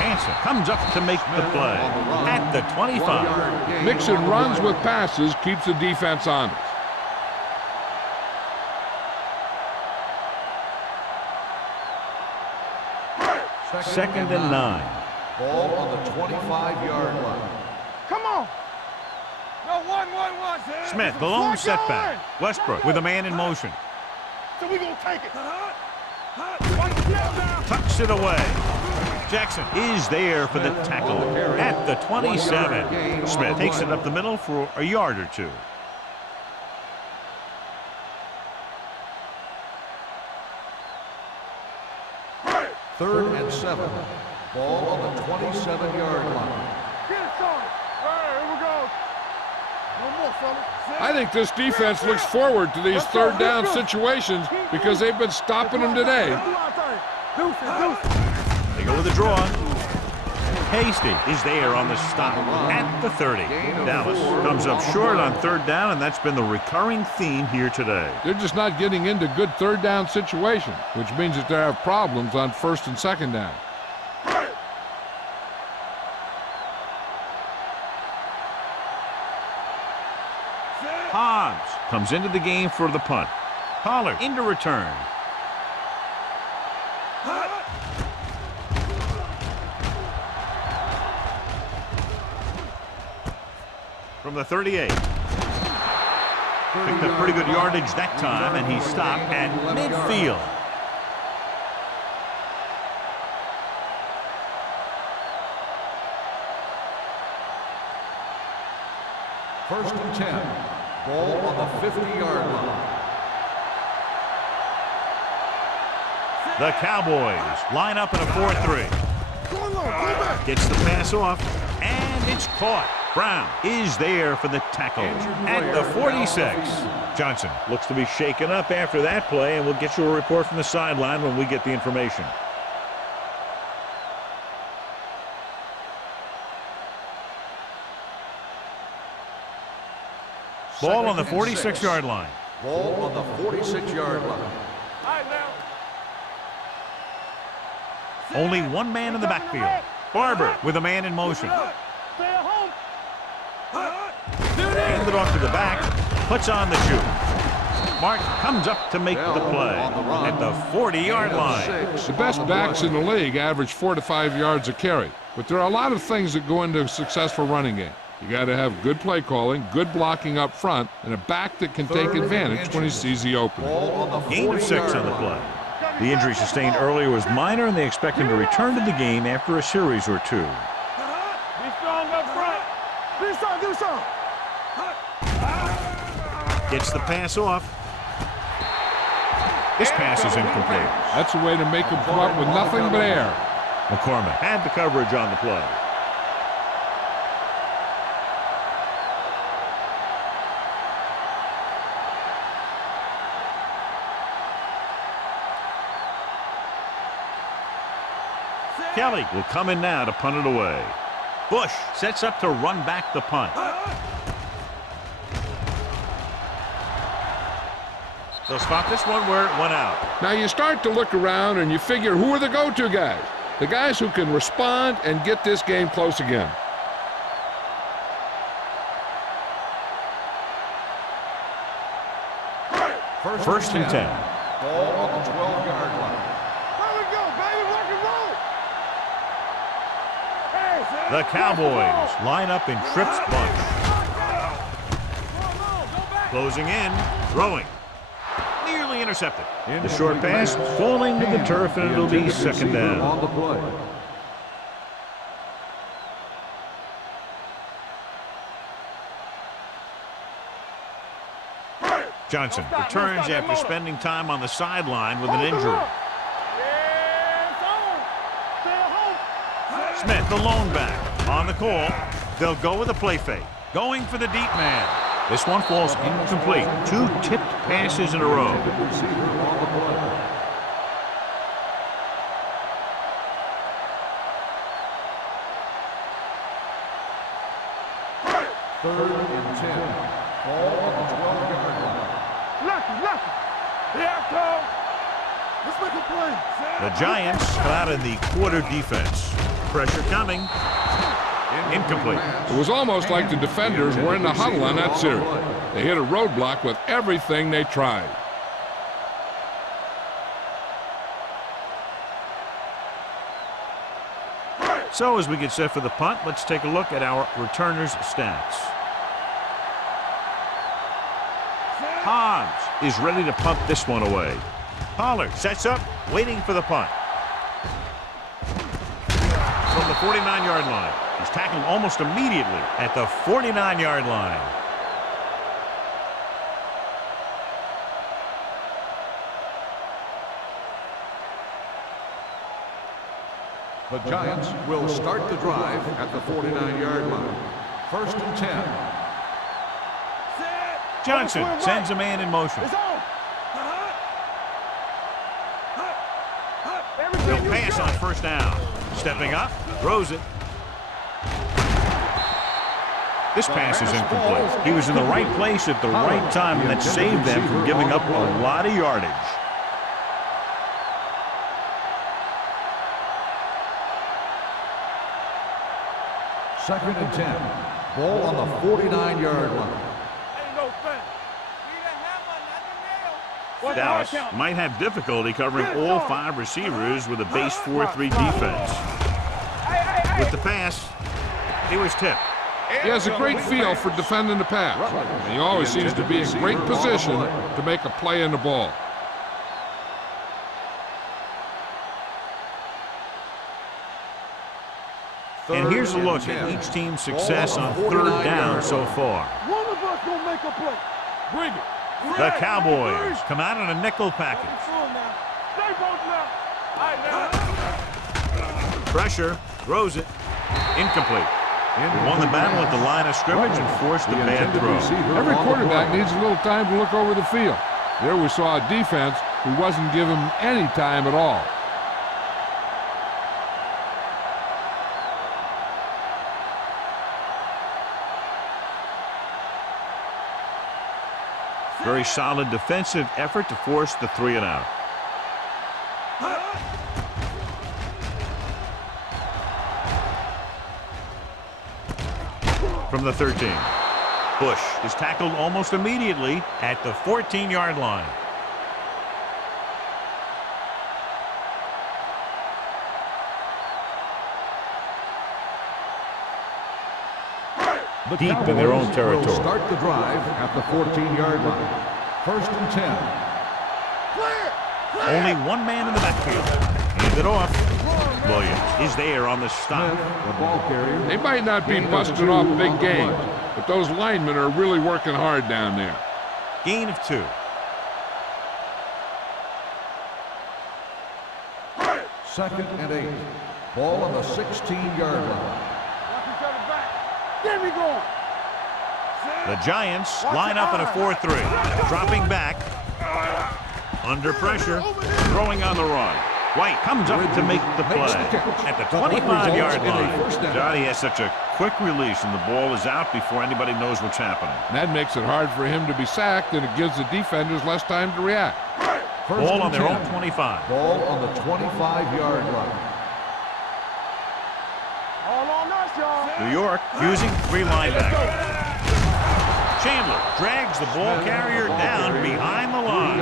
Hansen comes up to make the play at the 25. Mixing runs with passes keeps the defense honest. Second and 9. Ball on the 25-yard line. Come on. No, one. Smith, the lone setback. Westbrook with a man in motion. So we gonna take it. Tucks it away. Jackson is there for the tackle at the 27. Smith takes it up the middle for a yard or two. Third and 7. Ball on the 27-yard line. Get it started. All right, here we go. No more, fellas. I think this defense looks forward to these third down situations because they've been stopping them today. They go with the draw. Hasty is there on the stop at the 30. Dallas comes up short on third down, and that's been the recurring theme here today. They're just not getting into good third down situations, which means that they have problems on first and second down. Hobbs comes into the game for the punt. Pollard into return. From the 38. Picked up pretty good yardage that time, and he stopped at midfield. First and 10. Ball on the 50-yard line. The Cowboys line up in a 4-3. Gets the pass off, and it's caught. Brown is there for the tackle at the 46. Johnson looks to be shaken up after that play, and we'll get you a report from the sideline when we get the information. Ball on the 46-yard line. Ball on the 46-yard line. All right, now. Only one man in the backfield. Barber with a man in motion. Stay at home. Hand it off to the back. Puts on the shoe. Mark comes up to make the play at the 40-yard line. The best backs in the league average 4 to 5 yards a carry, but there are a lot of things that go into a successful running game. You got to have good play calling, good blocking up front, and a back that can take advantage when he sees the opening. Gain of 6 on the play. The injury sustained earlier was minor, and they expect him to return to the game after a series or two. Be strong up front. Do something. Gets the pass off. This pass is incomplete. That's a way to make him come up with nothing but air. McCormick had the coverage on the play. Kelly will come in now to punt it away. Bush sets up to run back the punt. They'll spot this one where it went out. Now you start to look around and you figure, who are the go-to guys? The guys who can respond and get this game close again. First and 10. Ball on the 12-yard line. There we go, baby. Rock and roll. The Cowboys line up in Tripp's bunch. Closing in, throwing. Nearly intercepted. The short pass falling to the turf, and it'll be second down. On the play. Johnson returns after spending time on the sideline with an injury. Smith, the lone back, on the call. They'll go with a play fake. Going for the deep man. This one falls incomplete. 2 tipped passes in a row. 3rd and 10. Ball on the 12-yard line. Lucky. Here I come. Let's make a play. The Giants come out in the quarter defense. Pressure coming. Incomplete. It was almost like the defenders were in the huddle on that series. They hit a roadblock with everything they tried. So as we get set for the punt, let's take a look at our returners' stats. Hobbs is ready to punt this one away. Pollard sets up, waiting for the punt. From the 49-yard line. He's tackled almost immediately at the 49-yard line. The Giants will start the drive at the 49-yard line. 1st and 10. Johnson sends a man in motion. He'll pass on 1st down. Stepping up, throws it. This pass is incomplete. He was in the right place at the right time, and that saved them from giving up a lot of yardage. Second and 10. Ball on the 49-yard line. Dallas might have difficulty covering all 5 receivers with a base 4-3 defense. With the pass, he was tipped. He has a great feel for defending the pass, and he always seems to be in great position to make a play in the ball. And here's a look at each team's success on 3rd down so far. One of us gonna make a play. Bring it. The Cowboys come out in a nickel package. Stay both now. Pressure, throws it, incomplete. He won the battle at the line of scrimmage and forced a bad throw. Every quarterback needs a little time to look over the field. There we saw a defense who wasn't given any time at all. Very solid defensive effort to force the 3 and out. From the 13. Bush is tackled almost immediately at the 14-yard line. Deep in their own territory. Will start the drive at the 14-yard line. 1st and 10. Only one man in the backfield. Hand it off. Williams is there on the stop. The ball carrier. They might not be busting off big games, but those linemen are really working hard down there. Gain of 2. 2nd and 8. Ball on the 16-yard line. Get me going. The Giants line up in a 4-3. Dropping back. Under pressure. Throwing on the run. White comes up to make the play at the 25-yard line. Johnny has such a quick release, and the ball is out before anybody knows what's happening. And that makes it hard for him to be sacked, and it gives the defenders less time to react. Ball on their own 25. Ball on the 25-yard line. All on us, y'all. New York using 3 linebackers. Chandler drags the ball carrier down behind the line.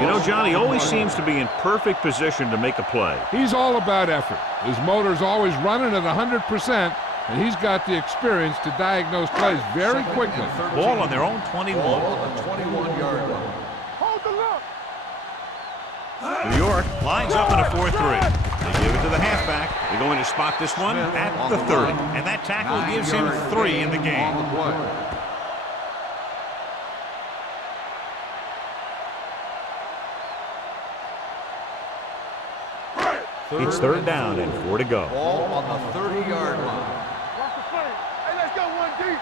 You know, Johnny always seems to be in perfect position to make a play. He's all about effort. His motor's always running at 100%, and he's got the experience to diagnose plays very quickly. Ball on their own 21. Ball on the 21-yard line. Hold the look. New York lines up in a 4-3. They give it to the halfback. They're going to spot this one at the 30. And that tackle gives him 3 in the game. It's 3rd down and 4 to go. Ball on the 30-yard line. Watch the play. Hey, let's go one deep.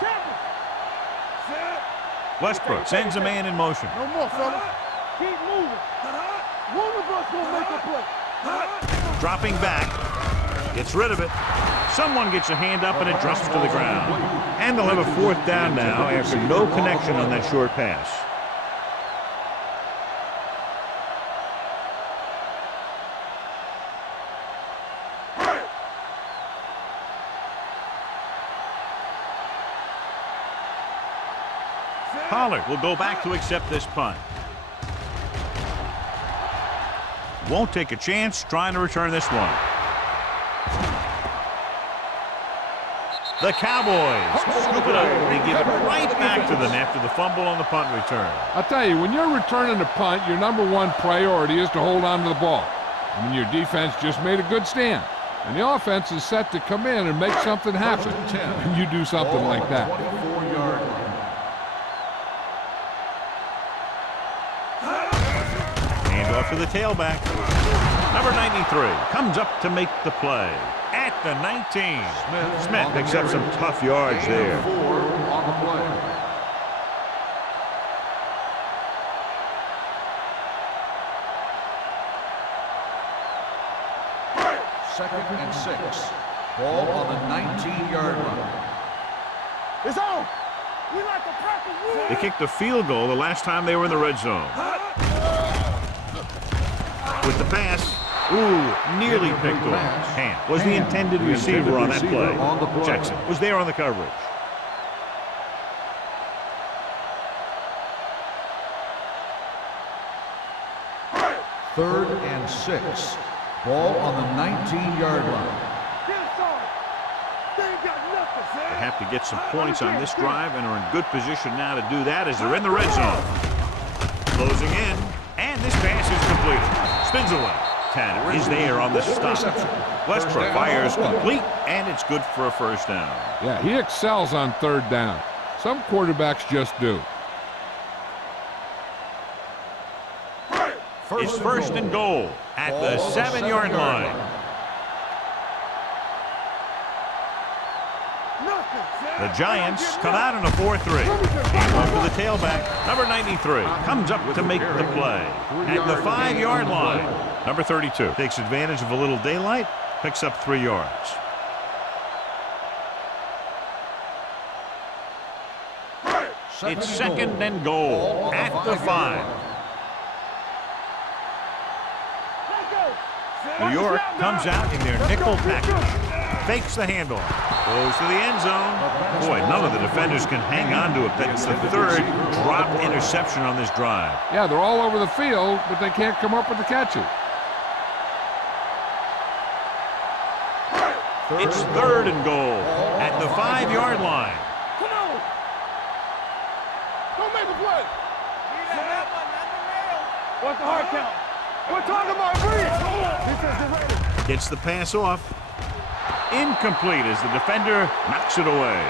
Champion. Westbrook sends a man in motion. No more, fella. Keep moving. One of us gonna make a play. Dropping back. Gets rid of it. Someone gets a hand up and it drops to the ground. And they'll have a 4th down now after no connection on that short pass. Pollard will go back to accept this punt. Won't take a chance trying to return this one. The Cowboys scoop it up. They give it right back to them after the fumble on the punt return. I'll tell you, when you're returning a punt, your #1 priority is to hold on to the ball. I mean, your defense just made a good stand. And the offense is set to come in and make something happen. And you do something like that. 24-yard line. Off to the tailback. Number 93 comes up to make the play at the 19. Smith picks up some tough yards there. 4 on the play. Second and 6. Ball on the 19-yard line. It's on. We like the practice rule. They kicked a field goal the last time they were in the red zone. With the pass, nearly picked off. Ham was the intended receiver on that play. Jackson was there on the coverage. Third and 6. Ball on the 19-yard line. They have to get some points on this drive and are in good position now to do that as they're in the red zone. Closing in, and this pass is completed. Spins away. Tanner is there on the stop. Westbrook fires complete, and it's good for a 1st down. Yeah, he excels on 3rd down. Some quarterbacks just do. It's 1st and goal at the 7-yard line. The Giants come out in a 4-3. Off to the tailback. Number 93 comes up to make the play at the 5-yard line. Number 32 takes advantage of a little daylight, picks up 3 yards. It's 2nd and goal at the 5. New York comes out in their nickel package. Fakes the handoff. Goes to the end zone. Boy, none of the defenders can hang on to it. That's the 3rd dropped interception on this drive. Yeah, they're all over the field, but they can't come up with the catches. It's 3rd and goal at the 5-yard line. Come on. Don't make a play. What's the hard count? We're talking about breathe. Gets the pass off. Incomplete as the defender knocks it away.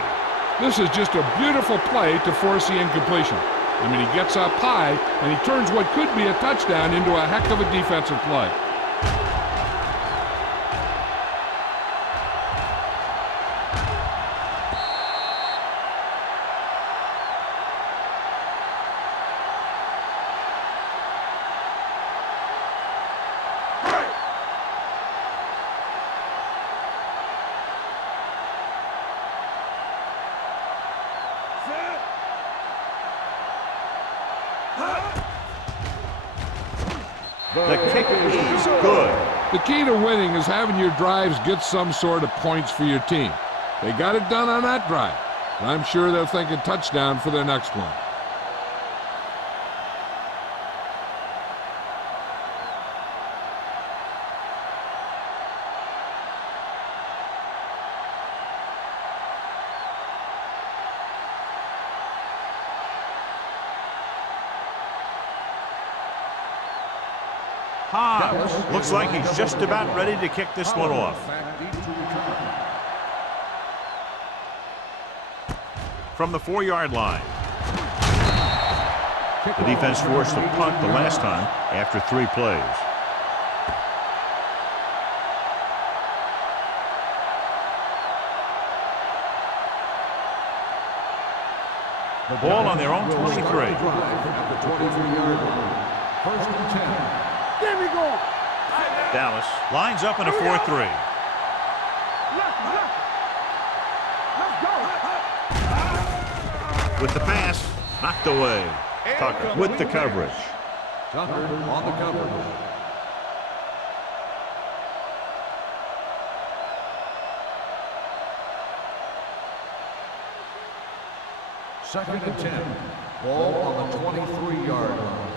This is just a beautiful play to force the incompletion. I mean, he gets up high, and he turns what could be a touchdown into a heck of a defensive play. The kick is good. The key to winning is having your drives get some sort of points for your team. They got it done on that drive, and I'm sure they're thinking touchdown for their next one. Looks like he's just about ready to kick this one off. From the 4-yard line. The defense forced a punt the last time after 3 plays. The ball on their own 23. At the 23-yard line. 1st and 10. Get me going. Dallas lines up in a 4-3. with the pass. Knocked away. Tucker with the coverage. Tucker on the coverage. Second and 10. Ball on the 23-yard line.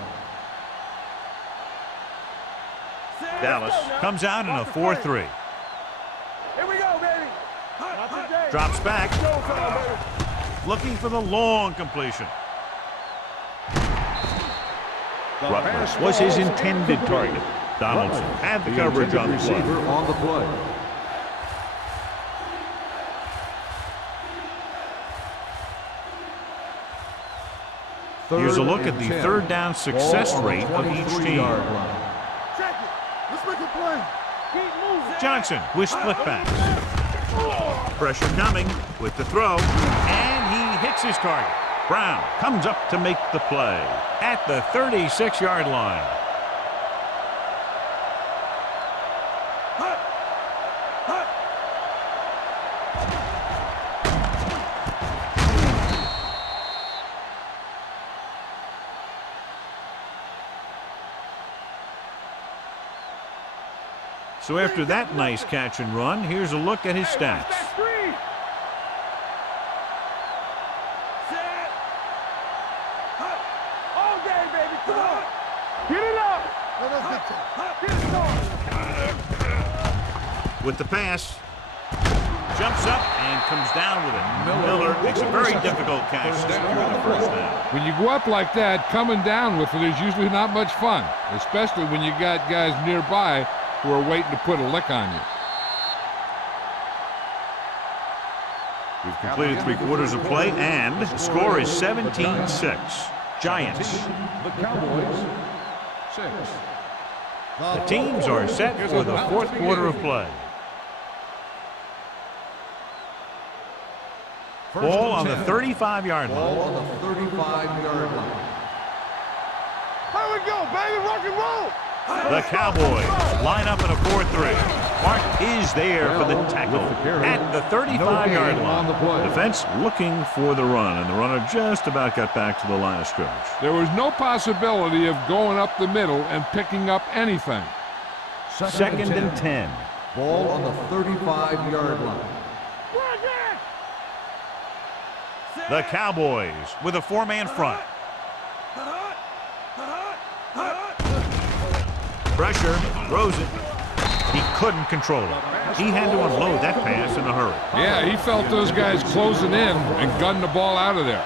Dallas comes out in a 4-3. Here we go, baby. Drops back. Looking for the long completion. Rutledge was his intended target. Donaldson had the coverage on the play. On the play. Here's a look at the third down success rate of each team. Check it. Let's make a play. Keep moving. Johnson with split backs. Pressure coming with the throw, and he hits his target. Brown comes up to make the play at the 36-yard line. So after that nice catch and run, here's a look at his stats. Get it up. With the pass, jumps up and comes down with it. Miller makes a very difficult catch to secure the first down. When you go up like that, coming down with it is usually not much fun, especially when you got guys nearby who are waiting to put a lick on you. We've completed 3/4 of play, and the score is 17-6. Giants. The Cowboys, 6. The teams are set for the 4th quarter of play. Ball on the 35-yard line. Ball on the 35-yard line. Here we go, baby. Rock and roll. The Cowboys line up in a 4-3. Mark is there for the tackle at the 35-yard line. Defense looking for the run, and the runner just about got back to the line of scrimmage. There was no possibility of going up the middle and picking up anything. Second and 10. Ball on the 35-yard line. The Cowboys with a 4-man front. Pressure, throws it. He couldn't control it. He had to unload that pass in a hurry. Yeah, he felt those guys closing in and gunned the ball out of there.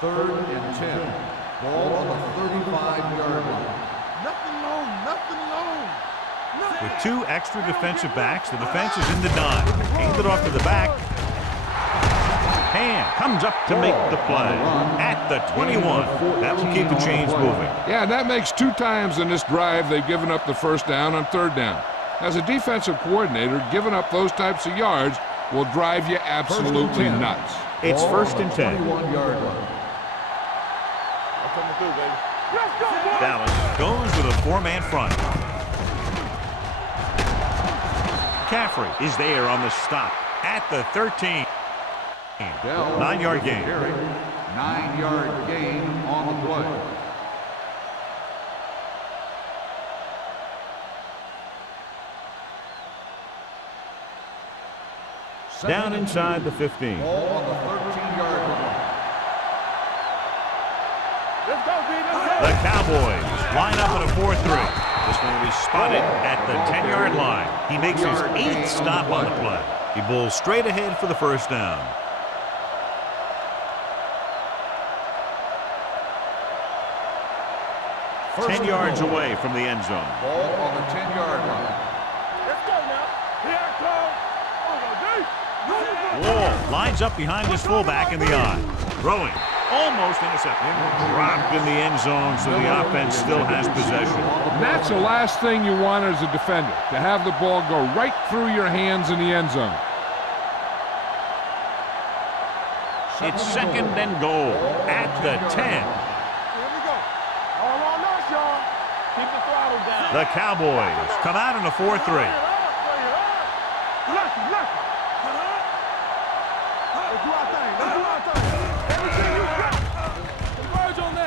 Third and 10. Ball on the 35-yard line. Nothing long, nothing long. With 2 extra defensive backs, the defense is in the dime. Hand it off to the back. Hand comes up to make the play at the 21. That will keep the chains moving. Yeah, that makes 2 times in this drive they've given up the first down on 3rd down. As a defensive coordinator, giving up those types of yards will drive you absolutely nuts. It's 1st and 10. 21-yard line. I'm coming through, baby. Let's go, boy. Dallas goes with a 4-man front. McCaffrey is there on the stop at the 13. 9-yard gain. 9-yard gain on the play. Down inside the 15. Ball on the 13-yard line. Let's go, B. Let's go. The Cowboys line up in a 4-3. This one will be spotted at the 10-yard line. He makes his 8th stop on the play. He bowls straight ahead for the first down. First 10 yards away from the end zone. Ball on the 10-yard line. Let's go now. Here I come. Wall lines up behind his fullback in the eye. Throwing. Almost intercepted. Dropped in the end zone, so the offense still has possession. And that's the last thing you want as a defender, to have the ball go right through your hands in the end zone. It's 2nd and goal at the 10. Here we go. All on us, y'all. Keep the throttle down. The Cowboys come out in a 4-3.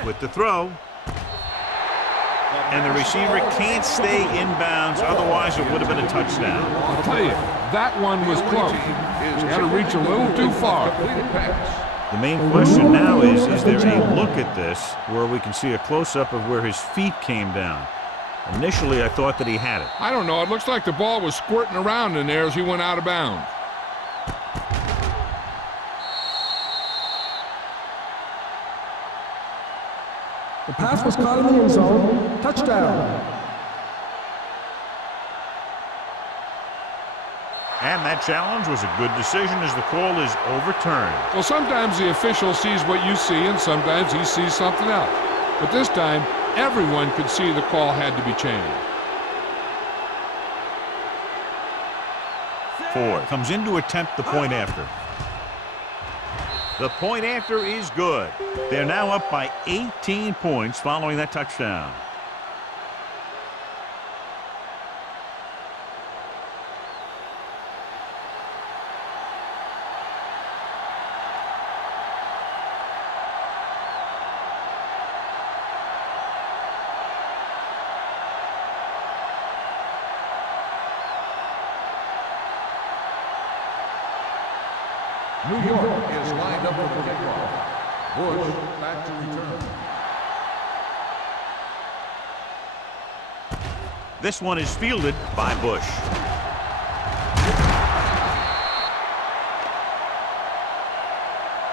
With the throw. And the receiver can't stay inbounds, otherwise it would have been a touchdown. I'll tell you, that one was close. Got to reach a little too far. The main question now is there a look at this where we can see a close-up of where his feet came down? Initially, I thought that he had it. I don't know. It looks like the ball was squirting around in there as he went out of bounds. The pass was caught in the end zone. Touchdown. And that challenge was a good decision as the call is overturned. Well, sometimes the official sees what you see, and sometimes he sees something else. But this time, everyone could see the call had to be changed. Ford comes in to attempt the point after. The point after is good. They're now up by 18 points following that touchdown. New York is lined up for the kickoff. Bush back to return. This one is fielded by Bush.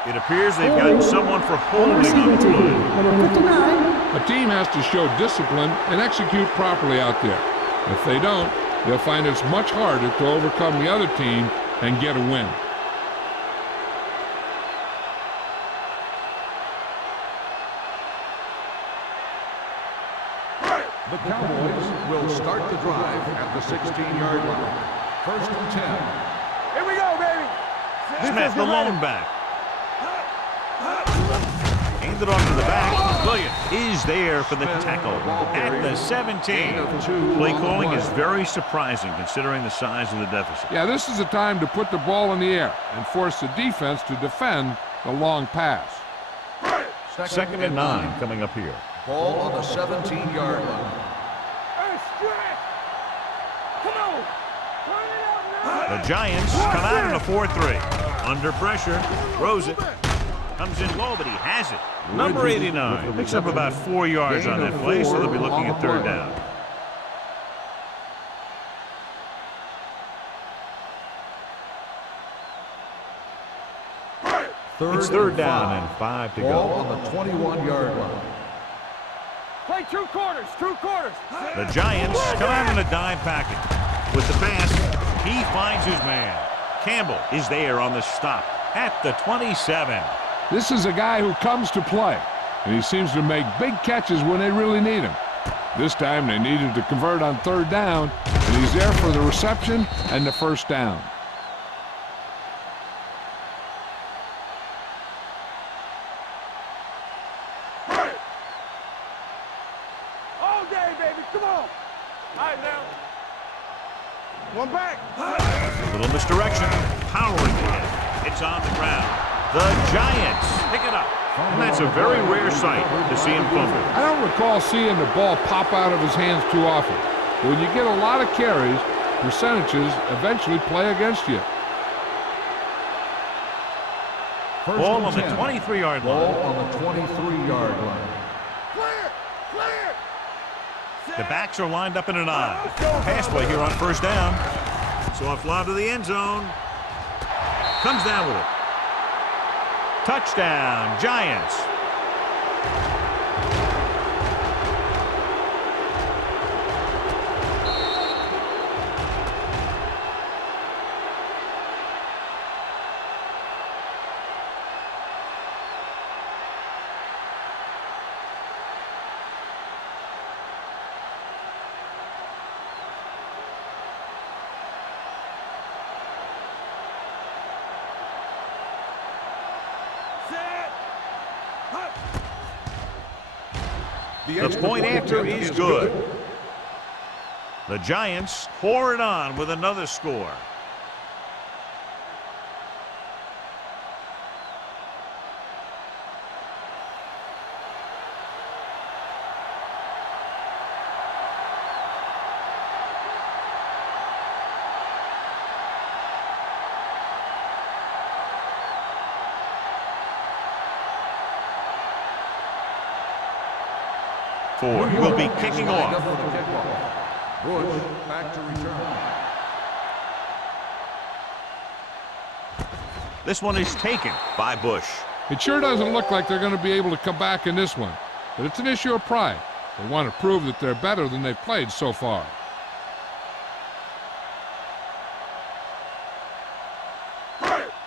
It appears they've got someone for holding on the line. Number 59. A team has to show discipline and execute properly out there. If they don't, they'll find it's much harder to overcome the other team and get a win. The Cowboys will start the drive at the 16-yard line. First and 10. Here we go, baby. Smith, the lone back. Handed off to the back. Williams is there for the tackle at the 17. Play calling is very surprising considering the size of the deficit. Yeah, this is a time to put the ball in the air and force the defense to defend the long pass. Second and 9 coming up here. Ball on the 17-yard line. Come on. Turn it up now. The Giants come out in a 4-3. Under pressure, throws it. Comes in low, but he has it. Number 89 picks up about 4 yards on that play, so they'll be looking at third down. It's third down and 5 to go. Ball on the 21-yard line. Play 2 quarters. 2 quarters. The Giants come out in a dime package. With the pass, he finds his man. Campbell is there on the stop at the 27. This is a guy who comes to play, and he seems to make big catches when they really need him. This time they needed to convert on third down, and he's there for the reception and the first down. All day, baby. Come on. All right, now. One back. A little misdirection. Powering ahead. It's on the ground. The Giants pick it up. And that's a very rare sight to see him fumble. I don't recall seeing the ball pop out of his hands too often. But when you get a lot of carries, percentages eventually play against you. Ball on the 23-yard Ball line. on the 23-yard line. Clear. Clear. The backs are lined up in an I. Pass play here on first down. Soft lob to the end zone. Comes down with it. Touchdown, Giants. The point after is good. The Giants pour it on with another score. 4 will be kicking off. Bush back to return. This one is taken by Bush. It sure doesn't look like they're going to be able to come back in this one, but it's an issue of pride. They want to prove that they're better than they've played so far.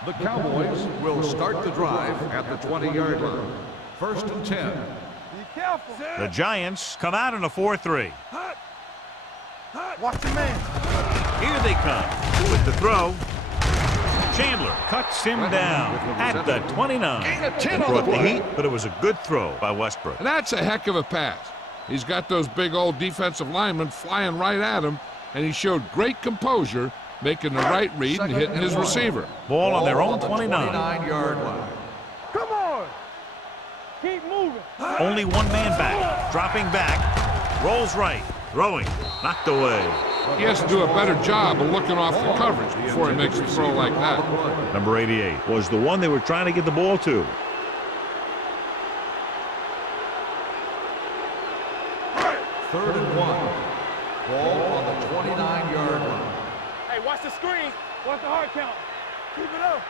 The Cowboys will start the drive at the 20-yard line. First and 10. Be careful. The Giants come out in a 4-3. Watch the man. Here they come with the throw. Chandler cuts him down at the 29. It brought the heat, but it was a good throw by Westbrook. And that's a heck of a pass. He's got those big old defensive linemen flying right at him, and he showed great composure, making the right read and hitting his receiver. Ball on their own 29. 29-yard line. Come on. Keep moving. Only one man back. Dropping back. Rolls right. Throwing. Knocked away. He has to do a better job of looking off the coverage before he makes a throw like that. Number 88 was the one they were trying to get the ball to. Third and 1. Ball on the 29-yard line. Hey, watch the screen. Watch the hard count. Keep it up.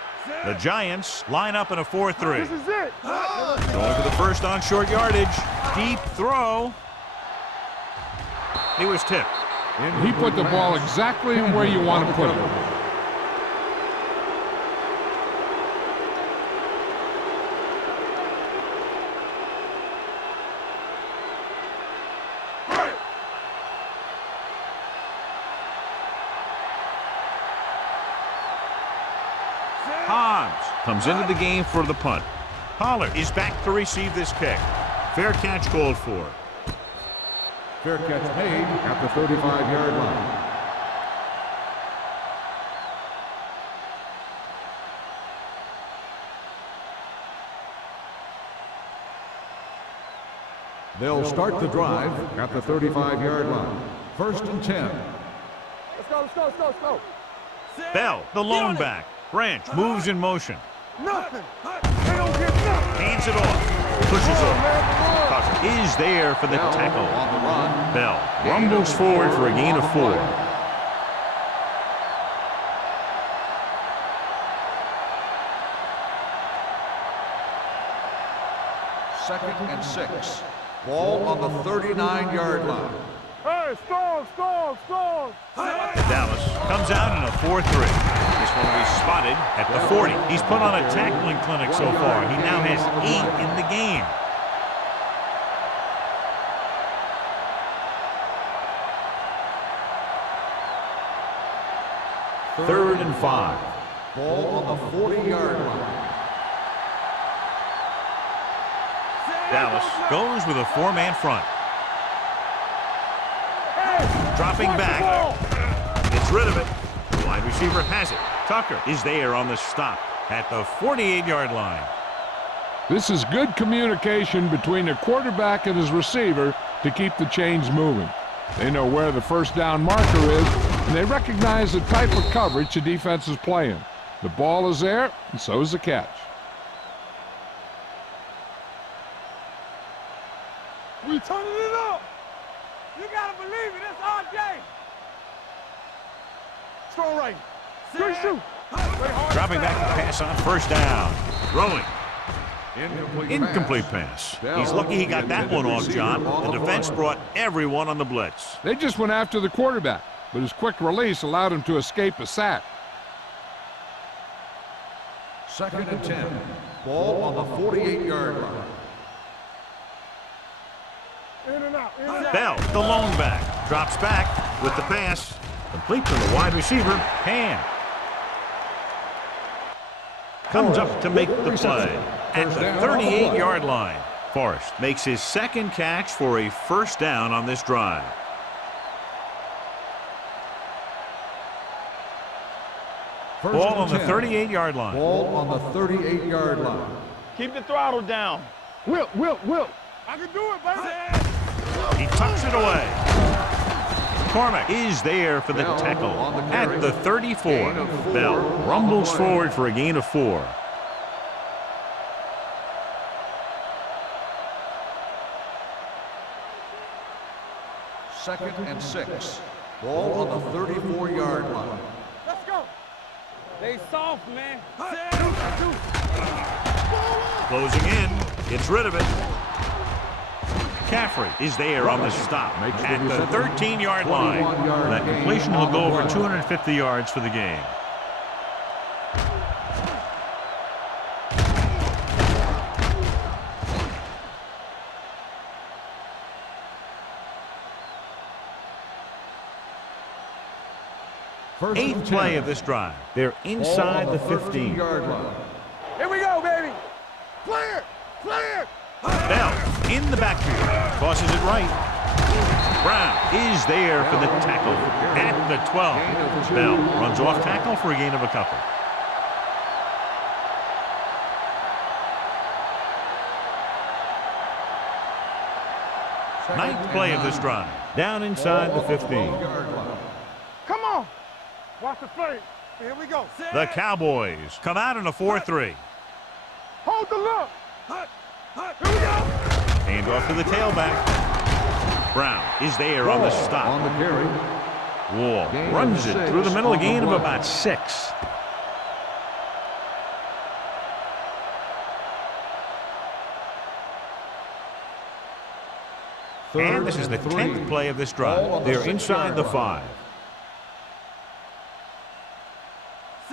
The Giants line up in a 4-3. This is it. Going for the first on short yardage. Deep throw. He was tipped. He put the ball exactly where you want to put it. Hobbs comes into the game for the punt. Pollard is back to receive this kick. Fair catch called for. Fair catch made at the 35-yard line. They'll start the drive at the 35-yard line. First and 10. Let's go, let's go, let's go, let's go. Bell, the lone back. Branch moves in motion. Nothing. They don't get nothing. Hands it off. Pushes off. Tucker is there for the tackle. On the run. Bell rumbles forward for a gain of 4. Second and 6. Ball on the 39-yard line. Hey, stall. Dallas comes out in a 4-3. This one will be spotted at the 40. He's put on a tackling clinic so far. He now has 8 in the game. Third and 5. Ball on the 40-yard line. Dallas goes with a 4-man front. Dropping back. Gets rid of it. The wide receiver has it. Tucker is there on the stop at the 48-yard line. This is good communication between the quarterback and his receiver to keep the chains moving. They know where the first down marker is, and they recognize the type of coverage the defense is playing. The ball is there, and so is the catch. We turning it up. You gotta believe it. It's our game. Strong right. Good shoot. Dropping back to pass on first down. Throwing. Incomplete pass. pass. He's lucky he got that one off, John. The defense brought everyone on the blitz. They just went after the quarterback, but his quick release allowed him to escape a sack. Second and 10. Ball on the 48-yard line. In and out. In and out. Bell, the lone back, drops back with the pass. Complete to the wide receiver, Ham. Comes up to make the play at the 38-yard line. Forrest makes his second catch for a first down on this drive. Ball on the 38-yard line. Ball on the 38-yard line. Keep the throttle down. Will. I can do it, baby. He tucks it away. McCormick is there for the tackle at the 34. Bell rumbles forward for a gain of 4. 2nd and 6. Ball on the 34-yard line. Let's go. They soft, man. Closing in, gets rid of it. Caffrey is there on the stop at the 13-yard line. That completion will go over 250 yards for the game. Eighth play of this drive. They're inside the 15-yard line. Here we go, baby. Clear! Clear! Bell in the backfield. Tosses it right. Brown is there for the tackle at the 12. Bell runs off tackle for a gain of a couple. Ninth play of this drive. Down inside the 15. Come on. Watch the play. Here we go. The Cowboys come out in a 4-3. Hold the look. Here we go. Hand off to the tailback. Brown is there on the stop. On the carry. Wall runs it through the middle, a gain of about 6. And this is the 10th play of this drive. They're inside the 5.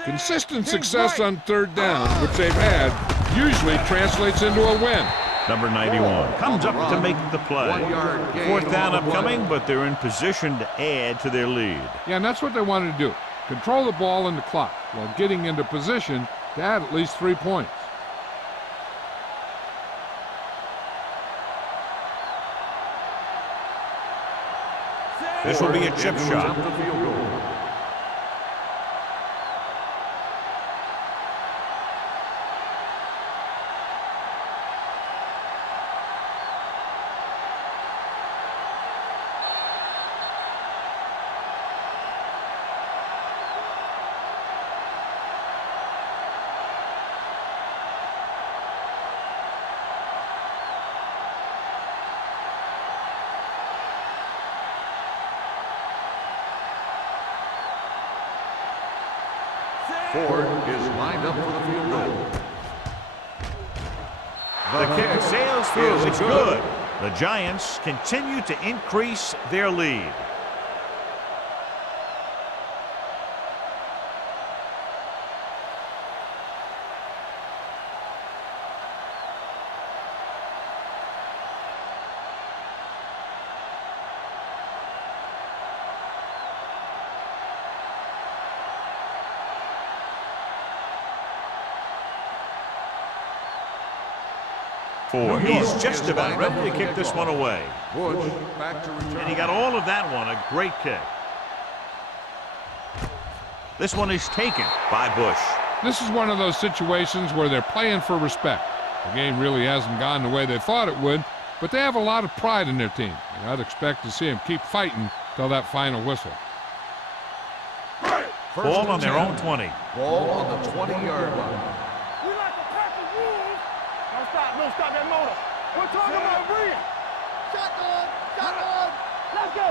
Consistent success on 3rd down, which they've had, usually translates into a win. Number 91 comes up to make the play. 4th down upcoming, but they're in position to add to their lead. Yeah, and that's what they wanted to do. Control the ball and the clock while getting into position to add at least 3 points. This will be a chip shot. Ford is lined up for the field goal. The kick sails through. It's good. The Giants continue to increase their lead. He's just about ready to kick this one away. And he got all of that one. A great kick. This one is taken by Bush. This is one of those situations where they're playing for respect. The game really hasn't gone the way they thought it would, but they have a lot of pride in their team. And I'd expect to see them keep fighting till that final whistle. Ball on their own 20. Ball on the 20-yard line. We like to pack the rules. Don't stop that motor. We're talking about Bria. Shotgun, let's go.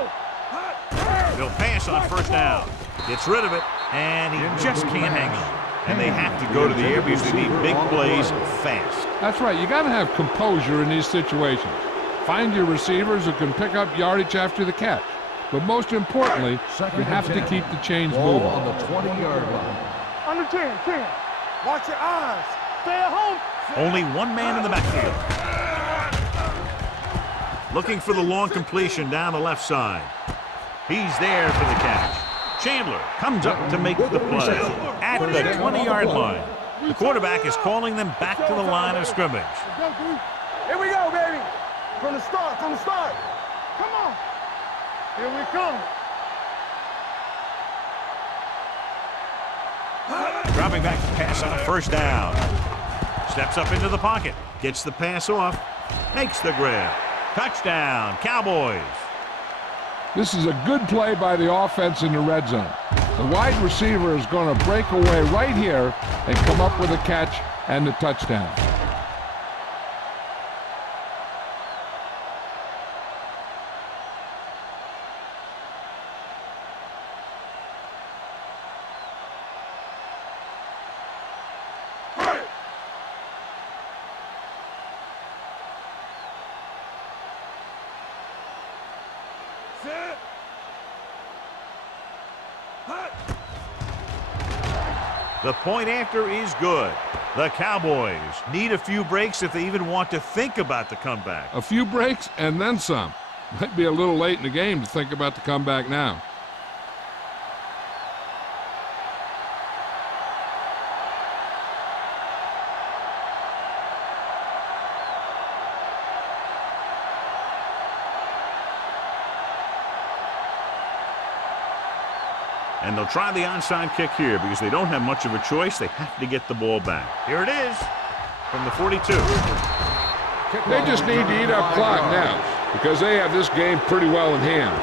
They'll pass on 1st down. Gets rid of it, and he just can't hang on. And they have to go to the air because they need big plays fast. That's right. You got to have composure in these situations. Find your receivers who can pick up yardage after the catch. But most importantly, you have to keep the chains moving. On the 20-yard line. Under 10. Watch your eyes. Stay at home. Only one man in the backfield. Looking for the long completion down the left side. He's there for the catch. Chandler comes up to make the play at the 20-yard line. The quarterback is calling them back to the line of scrimmage. Here we go, baby. From the start. Come on. Here we come. Dropping back to pass on a 1st down. Steps up into the pocket. Gets the pass off. Makes the grab. Touchdown, Cowboys. This is a good play by the offense in the red zone. The wide receiver is going to break away right here and come up with a catch and the touchdown. The point after is good. The Cowboys need a few breaks if they even want to think about the comeback. A few breaks and then some. Might be a little late in the game to think about the comeback now. And they'll try the onside kick here because they don't have much of a choice. They have to get the ball back. Here it is from the 42. They just need to eat up clock now because they have this game pretty well in hand.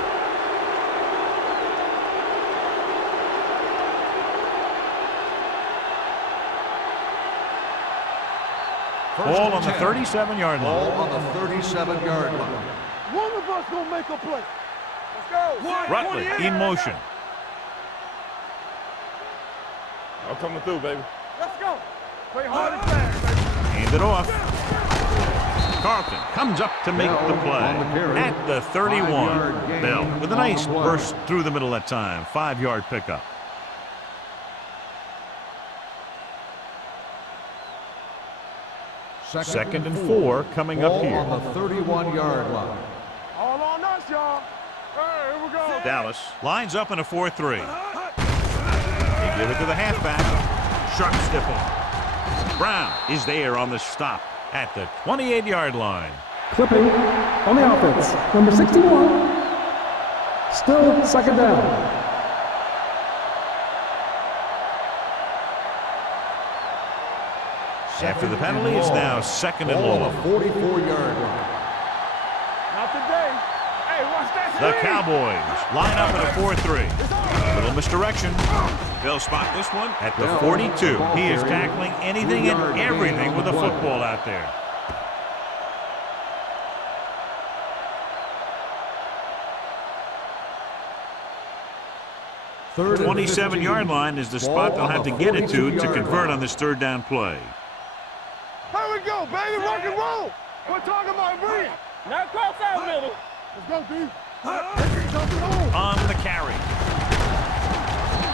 Ball on the 37-yard line. Ball on the 37-yard line. One of us gonna make a play. Let's go. Rutley in motion. I'm coming through, baby. Let's go. Play hard and fast, baby. Hand it off. Carlton comes up to make the play at the 31. Bell with a nice burst through the middle that time. 5-yard pickup. Second and 4 coming up here. On the 31-yard line. All on us, y'all. Hey, here we go. Dallas lines up in a 4-3. They give it to the halfback. Sharp stiff arm. Brown is there on the stop at the 28-yard line. Clipping on the offense. Number 61. Still second down. After the penalty, it's now second and long. On the 44-yard line. Not today. Hey, watch that The screen. Cowboys line up in a 4-3. Little misdirection. They'll spot this one at the 42. He is tackling anything and everything with a football out there. Third and 27-yard line is the spot they'll have to get it to convert on this third down play. Here we go, baby. Rock and roll. We're talking about Bree. Now cross out middle. Let's go, D. On the carry.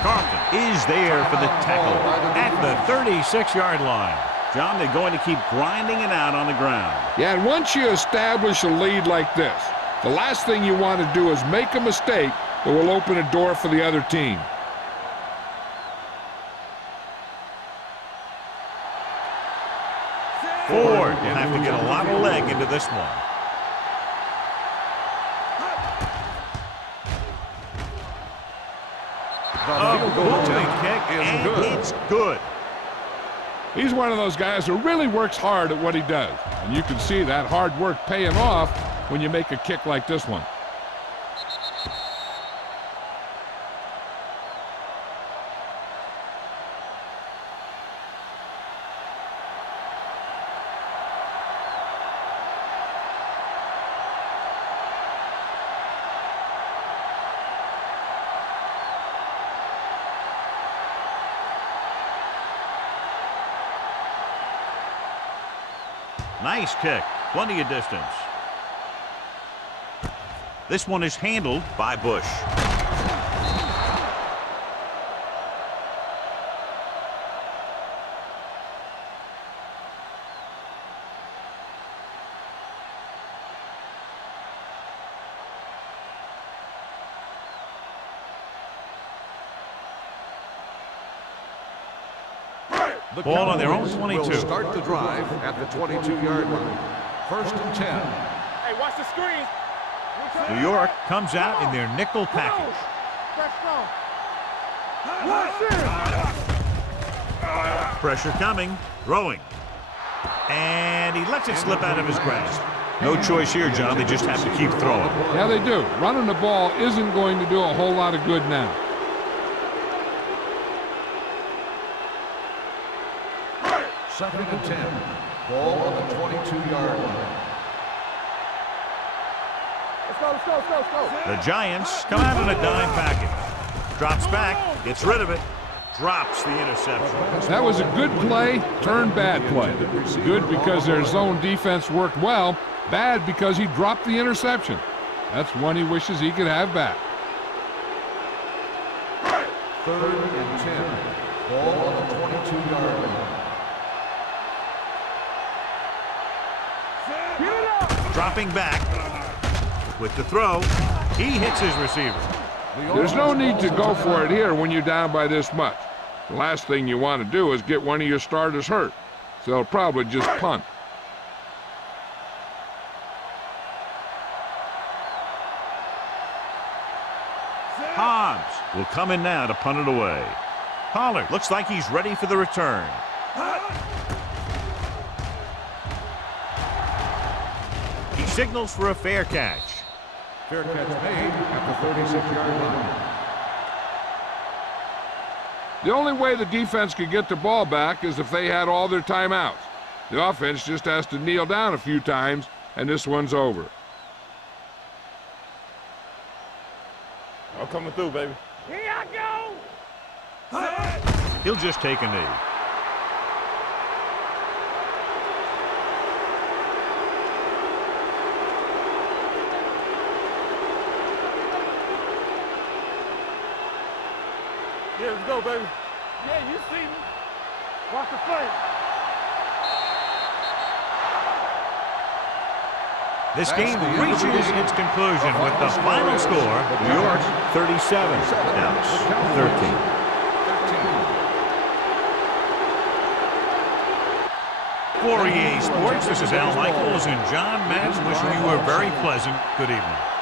Carlton is there for the tackle at the 36-yard line. John, they're going to keep grinding it out on the ground. Yeah, and once you establish a lead like this, the last thing you want to do is make a mistake that will open a door for the other team. Ford will have to get a lot of leg into this one. A holding kick, and it's good. He's one of those guys who really works hard at what he does. And you can see that hard work paying off when you make a kick like this one. Nice kick. Plenty of distance. This one is handled by Bush. The Ball on their own Cowboys 22. will start the drive at the 22-yard line. First and 10. Hey, watch the screen. New York comes out in their nickel package. Pressure coming. Throwing. And he lets it slip out of his grasp. No choice here, John. They just have to keep throwing. Yeah, they do. Running the ball isn't going to do a whole lot of good now. Second and 10. Ball on the 22-yard line. Let's go, let's go, let's go, let's go. The Giants come out in a dime package. Drops back, gets rid of it, drops the interception. That was a good play, turned bad play. Good because their zone defense worked well, bad because he dropped the interception. That's one he wishes he could have back. 3rd and 10. Ball on the 22-yard line. Get it up! Dropping back with the throw. He hits his receiver. There's no need to go for it here when you're down by this much. The last thing you want to do is get one of your starters hurt, so they'll probably just punt. Hobbs will come in now to punt it away. Pollard looks like he's ready for the return. He signals for a fair catch. Fair catch made at the 36-yard line. The only way the defense could get the ball back is if they had all their timeouts. The offense just has to kneel down a few times, and this one's over. I'm coming through, baby. Here I go! He'll just take a knee. Yeah, let's go, baby. Yeah, you see me. Watch the play. This game reaches its conclusion with the final score, New York 37, Dallas 13. For EA Sports, this is Al Michaels and John Madden wishing you a very pleasant good evening.